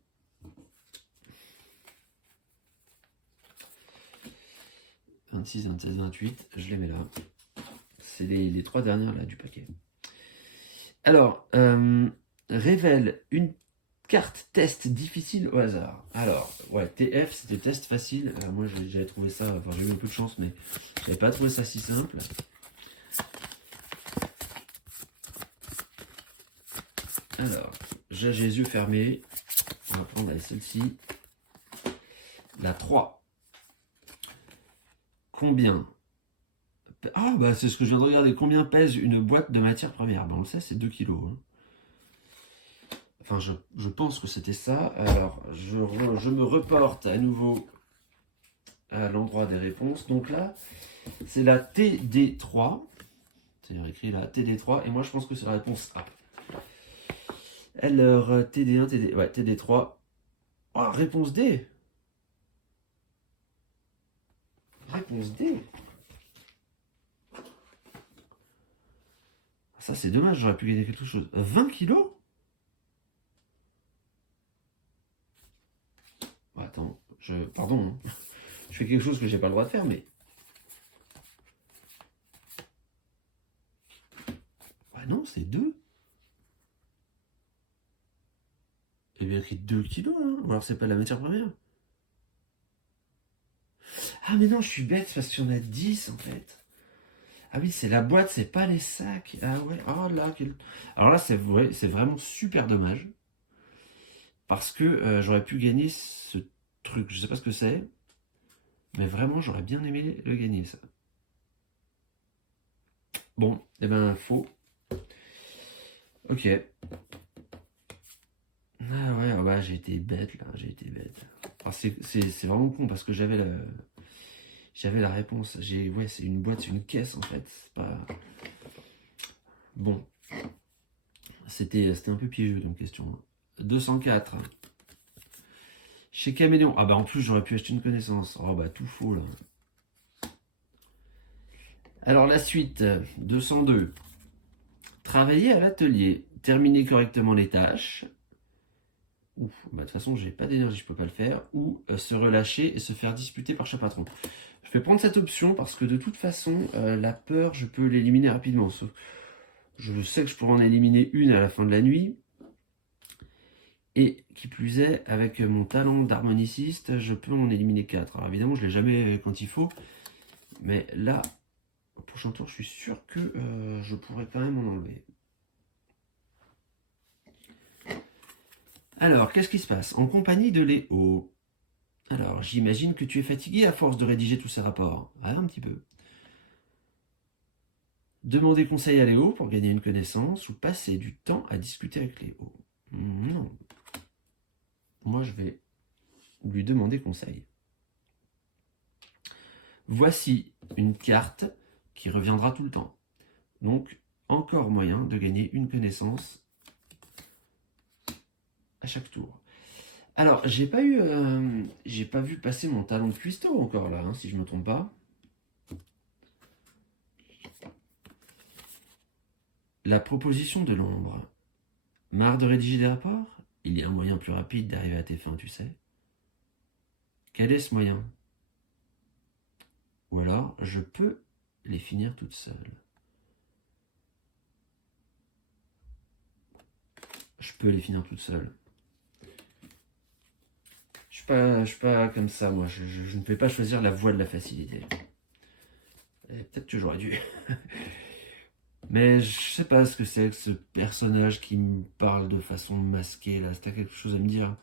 26, 27, 28, je les mets là. C'est les 3 dernières là du paquet. Alors, révèle une carte test difficile au hasard. Alors, ouais, TF, c'était test facile. Moi, j'avais trouvé ça, enfin, j'ai eu un peu de chance, mais j'avais pas trouvé ça si simple. Alors, j'ai les yeux fermés. On va prendre celle-ci. La 3. Combien? Ah, bah, c'est ce que je viens de regarder. Combien pèse une boîte de matière première? Ben, on le sait, c'est 2 kilos. Hein. Enfin, je pense que c'était ça. Alors, je me reporte à nouveau à l'endroit des réponses. Donc là, c'est la TD3. C'est écrit là, TD3. Et moi, je pense que c'est la réponse A. Alors, TD1, TD... Ouais, TD3. Oh, réponse D. Réponse D. Ça, c'est dommage, j'aurais pu gagner quelque chose. 20 kilos? Oh, attends, pardon. Hein. Je fais quelque chose que j'ai pas le droit de faire, mais... Ah non, c'est 2. Il y avait écrit 2 kilos, là. Ou alors c'est pas la matière première. Ah, mais non, je suis bête, parce qu'il y en a 10, en fait. Ah oui, c'est la boîte, c'est pas les sacs. Ah ouais, oh là. Alors là, c'est vraiment super dommage. Parce que j'aurais pu gagner ce truc. Je sais pas ce que c'est. Mais vraiment, j'aurais bien aimé le gagner, ça. Bon, eh ben, faux. Ok. Ah ouais, ah bah, j'ai été bête là, j'ai été bête. Alors, c'est vraiment con parce que j'avais la réponse. Ouais, c'est une boîte, c'est une caisse en fait. C'est pas. Bon, c'était un peu piégeux comme question. 204. Chez Caméléon. Ah bah en plus j'aurais pu acheter une connaissance. Oh bah tout faux là. Alors la suite, 202. Travailler à l'atelier, terminer correctement les tâches. Ouf, bah de toute façon j'ai pas d'énergie, je peux pas le faire. Ou se relâcher et se faire disputer par chaque patron. Je vais prendre cette option parce que de toute façon, la peur, je peux l'éliminer rapidement. Je sais que je pourrais en éliminer une à la fin de la nuit. Et qui plus est, avec mon talent d'harmoniciste, je peux en éliminer 4. Alors évidemment, je ne l'ai jamais quand il faut. Mais là, au prochain tour, je suis sûr que je pourrais quand même en enlever. Alors, qu'est-ce qui se passe? En compagnie de Léo. Alors, j'imagine que tu es fatigué à force de rédiger tous ces rapports. Ah, un petit peu. Demander conseil à Léo pour gagner une connaissance ou passer du temps à discuter avec Léo. Non. Moi, je vais lui demander conseil. Voici une carte qui reviendra tout le temps. Donc, encore moyen de gagner une connaissance à chaque tour. Alors, j'ai pas vu passer mon talent de cuistot encore là, hein, si je me trompe pas. La proposition de l'ombre. Marre de rédiger des rapports? Il y a un moyen plus rapide d'arriver à tes fins, tu sais. Quel est ce moyen? Ou alors, je peux les finir toutes seules. Je peux les finir toutes seules. Je suis pas comme ça, moi. Je ne peux pas choisir la voie de la facilité. Peut-être que j'aurais dû. Mais je sais pas ce que c'est que ce personnage qui me parle de façon masquée là. Si t'as quelque chose à me dire,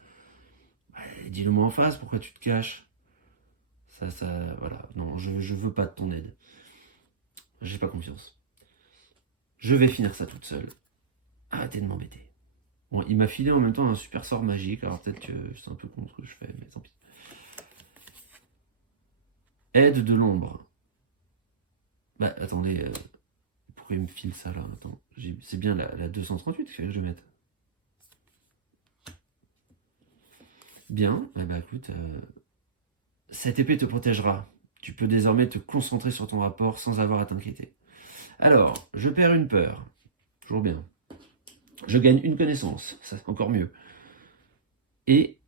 dis-le moi en face, pourquoi tu te caches? Voilà. Non, je veux pas de ton aide. J'ai pas confiance. Je vais finir ça toute seule. Arrêtez de m'embêter. Bon, il m'a filé en même temps un super sort magique, alors peut-être que c'est un peu contre ce que je fais, mais tant pis. Aide de l'ombre. Bah, attendez, pourquoi il me file ça là? Attends, c'est bien la 238 qu'il fallait que je mette. Bien, bah écoute, cette épée te protégera. Tu peux désormais te concentrer sur ton rapport sans avoir à t'inquiéter. Alors, je perds une peur. Toujours bien. Je gagne une connaissance. Ça, c'est encore mieux. Et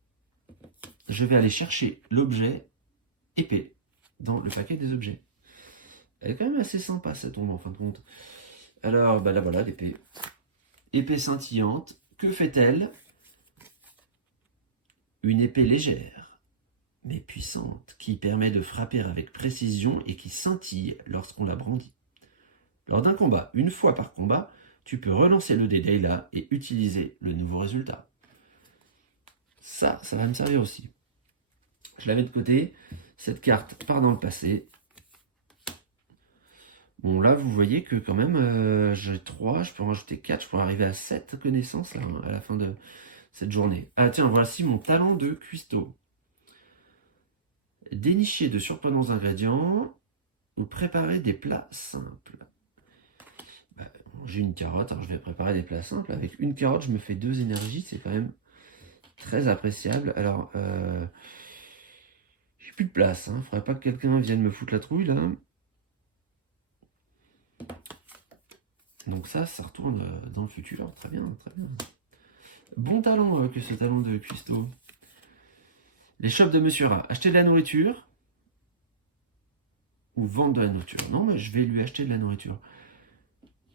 je vais aller chercher l'objet épée dans le paquet des objets. Elle est quand même assez sympa cette ombre en fin de compte. Alors, bah là voilà l'épée. Épée scintillante. Que fait-elle? Une épée légère, mais puissante, qui permet de frapper avec précision et qui scintille lorsqu'on la brandit. Lors d'un combat, une fois par combat, tu peux relancer le dé Layla et utiliser le nouveau résultat. Ça va me servir aussi. Je la mets de côté. Cette carte part dans le passé. Bon, là, vous voyez que quand même, j'ai 3, je peux en rajouter 4, je pourrais arriver à 7 connaissances là, à la fin de cette journée. Ah tiens, voici mon talent de cuistot. Dénicher de surprenants ingrédients ou préparer des plats simples. Bah, j'ai une carotte, alors je vais préparer des plats simples. Avec une carotte, je me fais 2 énergies, c'est quand même très appréciable. Alors, j'ai plus de place, hein. Faudrait pas que quelqu'un vienne me foutre la trouille là. Donc ça retourne dans le futur. Très bien, très bien. Bon talent que ce talent de cuistot. Les shops de Monsieur Rat. Acheter de la nourriture ou vendre de la nourriture? Non, mais je vais lui acheter de la nourriture.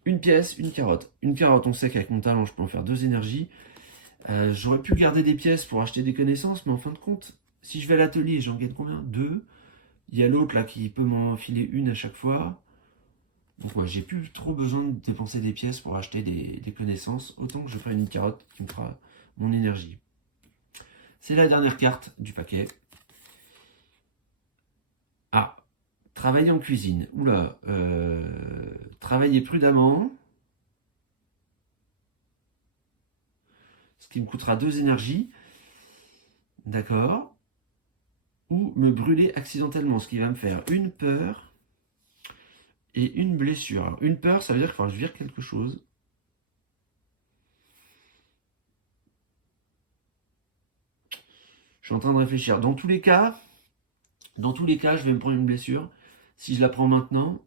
Une pièce, une carotte. Une carotte, on sait qu'avec mon talent, je peux en faire 2 énergies. J'aurais pu garder des pièces pour acheter des connaissances, mais en fin de compte, si je vais à l'atelier, j'en gagne combien? 2. Il y a l'autre là qui peut m'en filer une à chaque fois. Donc ouais, j'ai plus trop besoin de dépenser des pièces pour acheter des connaissances. Autant que je ferai une carotte qui me fera mon énergie. C'est la dernière carte du paquet. Ah, travailler en cuisine. Oula, travailler prudemment. qui me coûtera 2 énergies. D'accord. Ou me brûler accidentellement, ce qui va me faire une peur et une blessure. Alors, une peur, ça veut dire qu'il faut que je vire quelque chose. Je suis en train de réfléchir. Dans tous les cas, je vais me prendre une blessure. Si je la prends maintenant,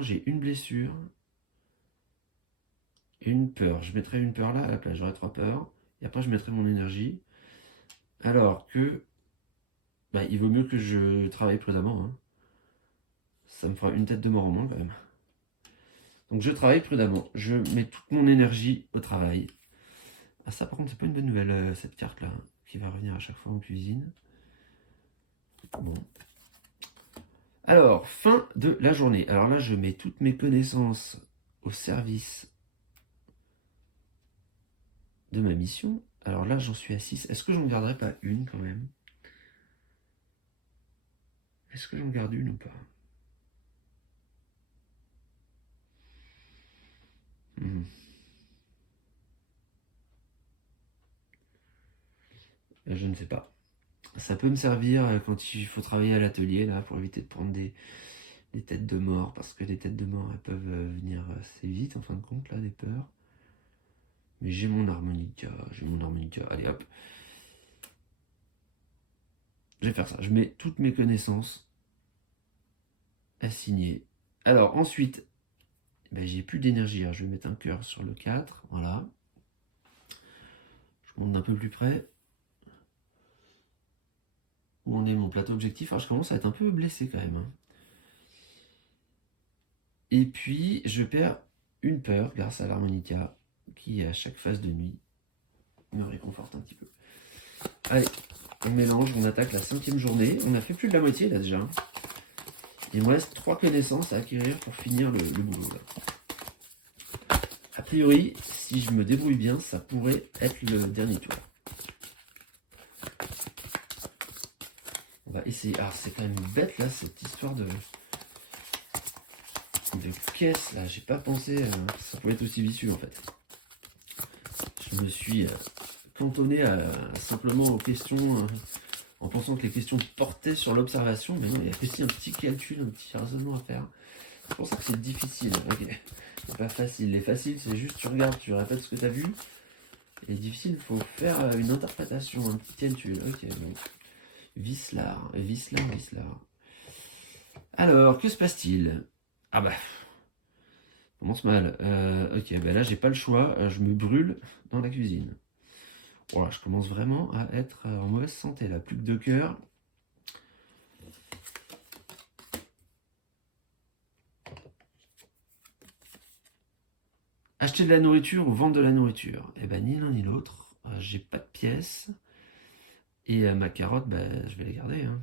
j'ai une blessure et une peur. Je mettrai une peur là à la place. J'aurai 3 peurs. Et après, je mettrai mon énergie. Alors que, il vaut mieux que je travaille prudemment. Hein. Ça me fera une tête de mort en moins quand même. Donc je travaille prudemment. Je mets toute mon énergie au travail. Ah ça par contre c'est pas une bonne nouvelle cette carte là qui va revenir à chaque fois en cuisine. Bon. Alors, fin de la journée. Alors là je mets toutes mes connaissances au service de ma mission. Alors là j'en suis à 6. Est-ce que j'en garderai pas une quand même? Est-ce que j'en garde une ou pas? Je ne sais pas. Ça peut me servir quand il faut travailler à l'atelier là pour éviter de prendre des têtes de mort, parce que les têtes de mort elles peuvent venir assez vite en fin de compte là, des peurs. Mais j'ai mon harmonica, allez hop. Je vais faire ça, je mets toutes mes connaissances assignées. Alors ensuite, j'ai plus d'énergie, alors je vais mettre un cœur sur le 4, voilà. Je monte d'un peu plus près. Où en est mon plateau objectif? Alors je commence à être un peu blessé quand même. Hein. Et puis je perds une peur grâce à l'harmonica qui à chaque phase de nuit me réconforte un petit peu. Allez, on mélange, on attaque la 5e journée. On a fait plus de la moitié là déjà. Il me reste 3 connaissances à acquérir pour finir le boulot. Là. A priori, si je me débrouille bien, ça pourrait être le dernier tour. On va essayer. Ah, c'est quand même bête là, cette histoire de caisse là. J'ai pas pensé que ça pouvait être aussi vicieux en fait. Je me suis cantonné simplement aux questions en pensant que les questions portaient sur l'observation, mais non, il y a aussi un petit calcul, un petit raisonnement à faire. C'est pour ça que c'est difficile. Ok. C'est pas facile. Les faciles, c'est juste tu regardes, tu répètes ce que tu as vu. Et les difficiles, il faut faire une interprétation, un petit calcul. Ok, donc. Vislar. Alors, que se passe-t-il? Ah bah. Commence mal. Ok, là, j'ai pas le choix. Je me brûle dans la cuisine. Voilà, je commence vraiment à être en mauvaise santé là. Plus que 2 cœurs. Acheter de la nourriture ou vendre de la nourriture? Eh ben ni l'un ni l'autre. J'ai pas de pièces. Et ma carotte, je vais les garder. Hein.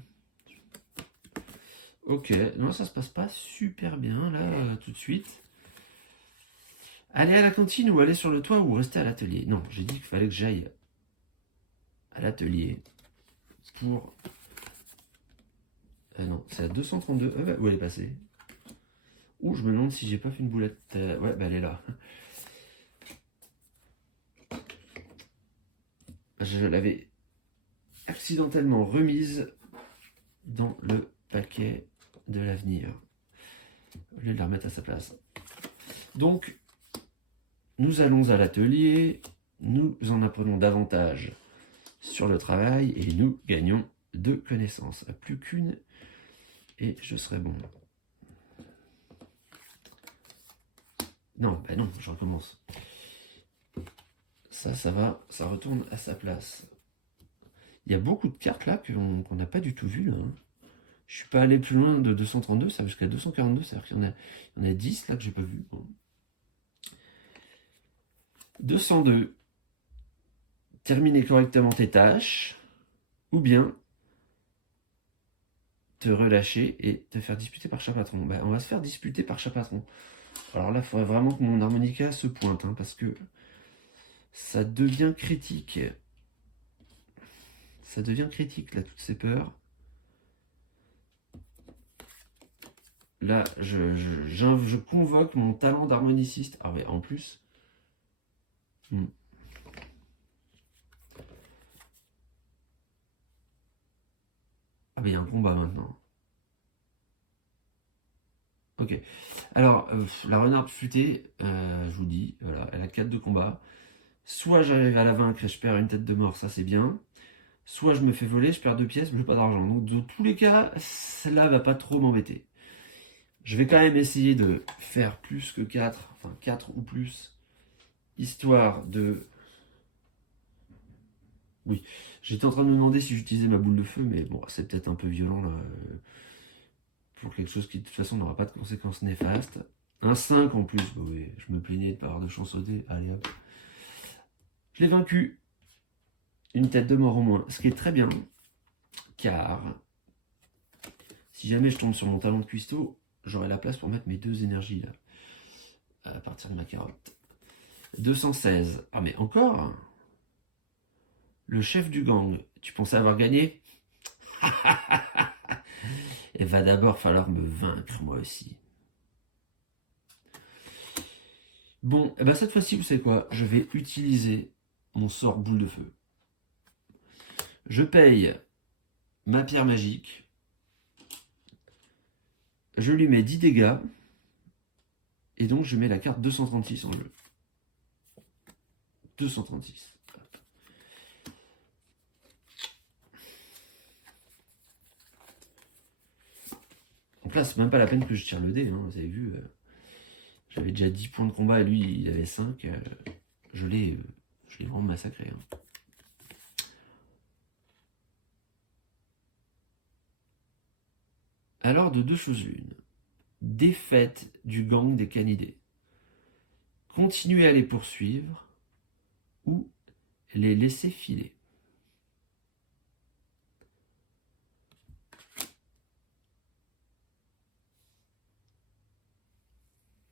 Ok, non, ça se passe pas super bien là tout de suite. Aller à la cantine ou aller sur le toit ou rester à l'atelier? Non, j'ai dit qu'il fallait que j'aille à l'atelier pour... non, c'est à 232. Où elle est passée? Ouh, je me demande si j'ai pas fait une boulette. Ouais, elle est là. Je l'avais accidentellement remise dans le paquet de l'avenir. Au lieu de la remettre à sa place. Donc, nous allons à l'atelier, nous en apprenons davantage sur le travail et nous gagnons 2 connaissances. Plus qu'une et je serai bon. Non, non, je recommence. Ça va, ça retourne à sa place. Il y a beaucoup de cartes là qu'on n'a pas du tout vues. Là, hein. Je suis pas allé plus loin de 232, ça va jusqu'à 242, c'est-à-dire qu'il y en a 10 là que j'ai pas vu. Bon. 202. Terminer correctement tes tâches, ou bien te relâcher et te faire disputer par chat patron. On va se faire disputer par chat patron. Alors là, il faudrait vraiment que mon harmonica se pointe, hein, parce que ça devient critique. Ça devient critique, là, toutes ces peurs. Là, je convoque mon talent d'harmoniciste. Ah ouais, en plus. Ah ben il y a un combat maintenant. Ok. Alors, la renarde flûtée, je vous dis, voilà, elle a 4 de combat. Soit j'arrive à la vaincre et je perds une tête de mort, ça c'est bien. Soit je me fais voler, je perds 2 pièces, mais j'ai pas d'argent. Donc dans tous les cas, celle-là va pas trop m'embêter. Je vais quand même essayer de faire plus que 4, enfin 4 ou plus, histoire de... Oui, j'étais en train de me demander si j'utilisais ma boule de feu, mais bon, c'est peut-être un peu violent là, pour quelque chose qui de toute façon n'aura pas de conséquences néfastes. Un 5 en plus, bah oui, je me plaignais de pas avoir de chance au dé, allez hop. Je l'ai vaincu, une tête de mort au moins, ce qui est très bien, car si jamais je tombe sur mon talon de cuistot, j'aurai la place pour mettre mes 2 énergies là, à partir de ma carotte. 216, ah mais encore. Le chef du gang, tu pensais avoir gagné? Il va d'abord falloir me vaincre, moi aussi. Bon, et ben cette fois-ci, vous savez quoi? Je vais utiliser mon sort boule de feu. Je paye ma pierre magique. Je lui mets 10 dégâts. Et donc, je mets la carte 236 en jeu. 236. Donc là, c'est même pas la peine que je tire le dé. Hein, vous avez vu, j'avais déjà 10 points de combat et lui, il avait 5. Je l'ai vraiment massacré. Hein. Alors, de 2 choses l'une. Défaite du gang des canidés. Continuer à les poursuivre ou les laisser filer.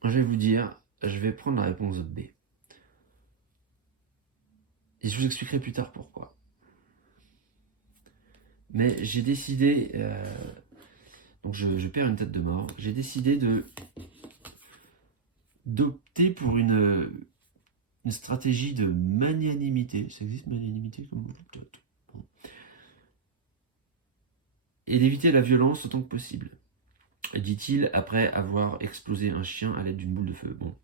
Je vais vous dire, je vais prendre la réponse B. Et je vous expliquerai plus tard pourquoi. Mais j'ai décidé, donc je perds une tête de mort, j'ai décidé d'opter pour une stratégie de magnanimité. Ça existe magnanimité comme mot peut-être. Bon. Et d'éviter la violence autant que possible. Dit-il après avoir explosé un chien à l'aide d'une boule de feu. Bon.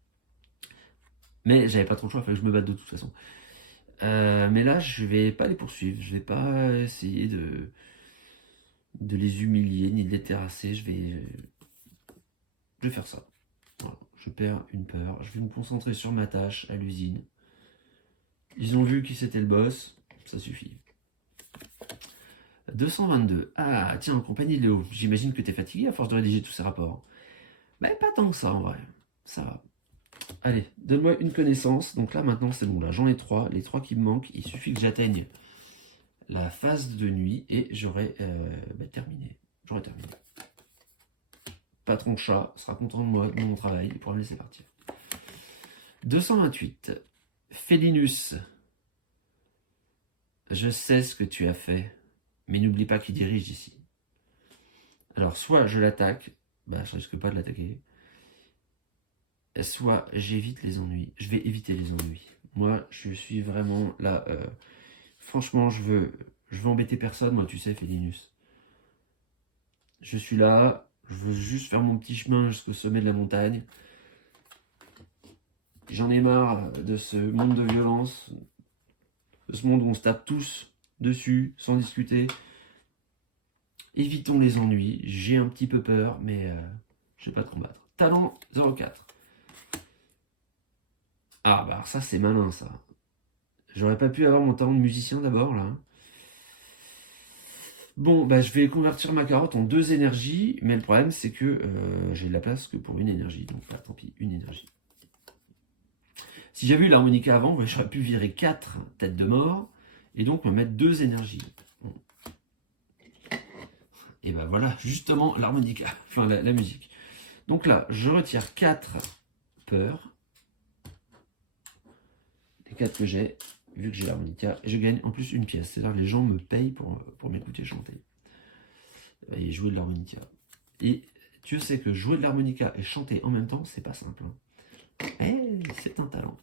Mais j'avais pas trop le choix, il fallait que je me batte de toute façon. Mais là, je vais pas les poursuivre, je vais pas essayer de les humilier ni de les terrasser. Je vais faire ça. Voilà. Je perds une peur. Je vais me concentrer sur ma tâche à l'usine. Ils ont vu qui c'était le boss. Ça suffit. 222. Ah, tiens, en compagnie de Léo. J'imagine que t'es fatigué à force de rédiger tous ces rapports. Mais pas tant que ça, en vrai. Ça va. Allez, donne-moi une connaissance. Donc là, maintenant, c'est bon. Là, j'en ai 3. Les 3 qui me manquent, il suffit que j'atteigne la phase de nuit et j'aurai terminé. J'aurai terminé. Patron chat sera content de moi, de mon travail, il pourra me laisser partir. 228. Félinus. Je sais ce que tu as fait, mais n'oublie pas qui dirige ici. Alors, soit je l'attaque, je risque pas de l'attaquer, soit j'évite les ennuis. Je vais éviter les ennuis. Moi, je suis vraiment là. Franchement, je veux embêter personne, moi, tu sais, Félinus. Je suis là, je veux juste faire mon petit chemin jusqu'au sommet de la montagne. J'en ai marre de ce monde de violence, de ce monde où on se tape tous dessus, sans discuter. Évitons les ennuis, j'ai un petit peu peur, mais je vais pas te combattre. Talent 04. Ah bah ça c'est malin ça. J'aurais pas pu avoir mon talent de musicien d'abord là. Bon, je vais convertir ma carotte en 2 énergies, mais le problème c'est que j'ai de la place que pour une énergie, donc tant pis, une énergie. Si j'avais eu l'harmonica avant, j'aurais pu virer 4 têtes de mort, et donc me mettre 2 énergies. Bon. Et ben voilà, justement l'harmonica, enfin la musique. Donc là, je retire 4 peurs, les 4 que j'ai, vu que j'ai l'harmonica, et je gagne en plus une pièce. C'est-à-dire que les gens me payent pour m'écouter chanter et jouer de l'harmonica. Et Dieu sait que jouer de l'harmonica et chanter en même temps, c'est pas simple. Eh, c'est un talent.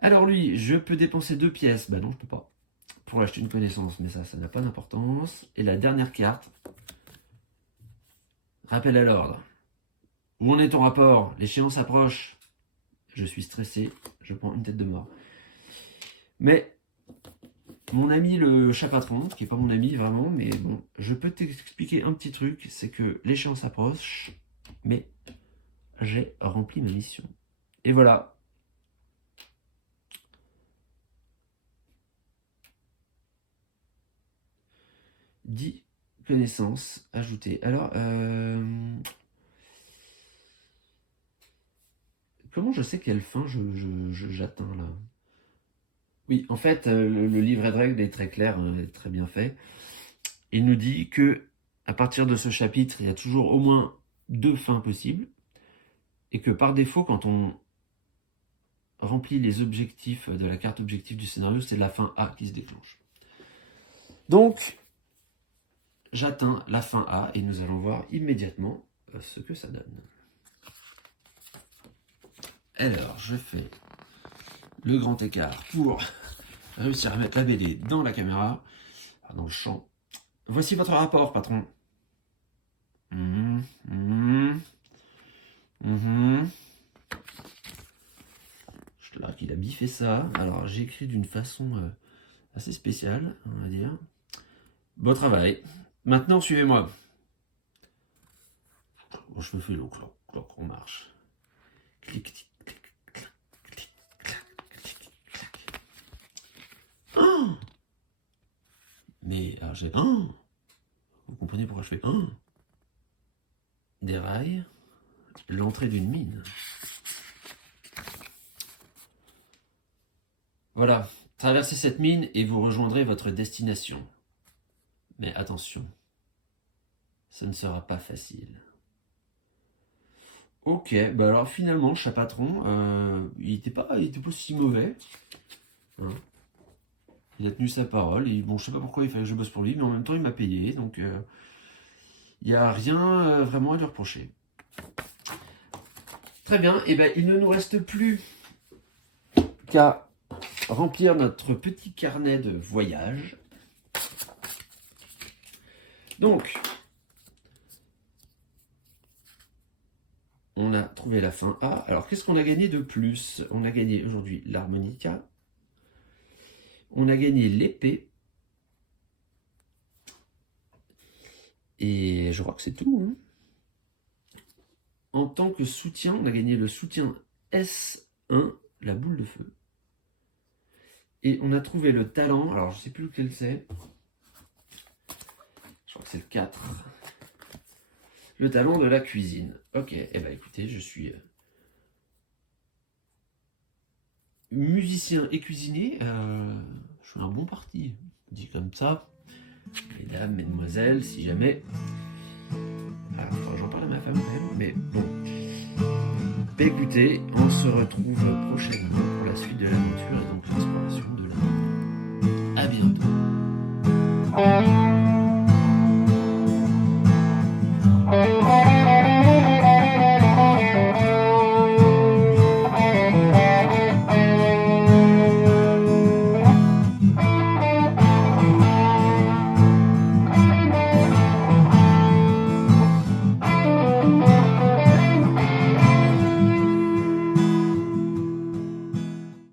Alors lui, je peux dépenser 2 pièces. Bah non, je peux pas. Pour acheter une connaissance, mais ça n'a pas d'importance. Et la dernière carte, rappel à l'ordre. Où en est ton rapport? L'échéance approche. Je suis stressé, je prends une tête de mort. Mais mon ami le chat patron, qui n'est pas mon ami vraiment, mais bon, je peux t'expliquer un petit truc, c'est que l'échéance approche, mais j'ai rempli ma mission. Et voilà. « 10 connaissances ajoutées. » Alors, comment je sais quelle fin j'atteins là? Oui, en fait, le livret de règles est très clair, est très bien fait. Il nous dit que à partir de ce chapitre, il y a toujours au moins 2 fins possibles, et que par défaut, quand on remplit les objectifs de la carte objectif du scénario, c'est la fin A qui se déclenche. Donc, j'atteins la fin A, et nous allons voir immédiatement ce que ça donne. Alors, je fais le grand écart pour réussir à mettre la BD dans la caméra, dans le champ. Voici votre rapport, patron. Je là qu'il a biffé ça. Alors, j'ai écrit d'une façon assez spéciale, on va dire. Beau travail. Maintenant, suivez-moi. Bon, je me fais l'eau, cloc, on marche. Clic, clic, clic, clic, clic, clac, clic, clac. Oh, mais, alors j'ai... Oh, vous comprenez pourquoi je fais... Oh, des rails, l'entrée d'une mine. Voilà, traversez cette mine et vous rejoindrez votre destination. Mais attention, ce ne sera pas facile. Ok, bah alors finalement, chat patron, il était pas si mauvais. Hein. Il a tenu sa parole. Et, bon, je sais pas pourquoi il fallait que je bosse pour lui, mais en même temps, il m'a payé. Donc, il n'y a rien vraiment à lui reprocher. Très bien, et ben il ne nous reste plus qu'à remplir notre petit carnet de voyage. Donc, on a trouvé la fin A. Alors, qu'est-ce qu'on a gagné de plus? On a gagné aujourd'hui l'harmonica. On a gagné l'épée. Et je crois que c'est tout. Hein. En tant que soutien, on a gagné le soutien S1, la boule de feu. Et on a trouvé le talent. Alors, je ne sais plus lequel c'est. Je crois que c'est le 4. Le talent de la cuisine. Ok, eh bien écoutez, je suis musicien et cuisinier. Je suis un bon parti, dit comme ça. Mesdames, mesdemoiselles, si jamais... Alors, j'en parle à ma femme quand même, mais bon. Bah, écoutez, on se retrouve prochainement pour la suite de l'aventure et donc l'exploration de la... À bientôt.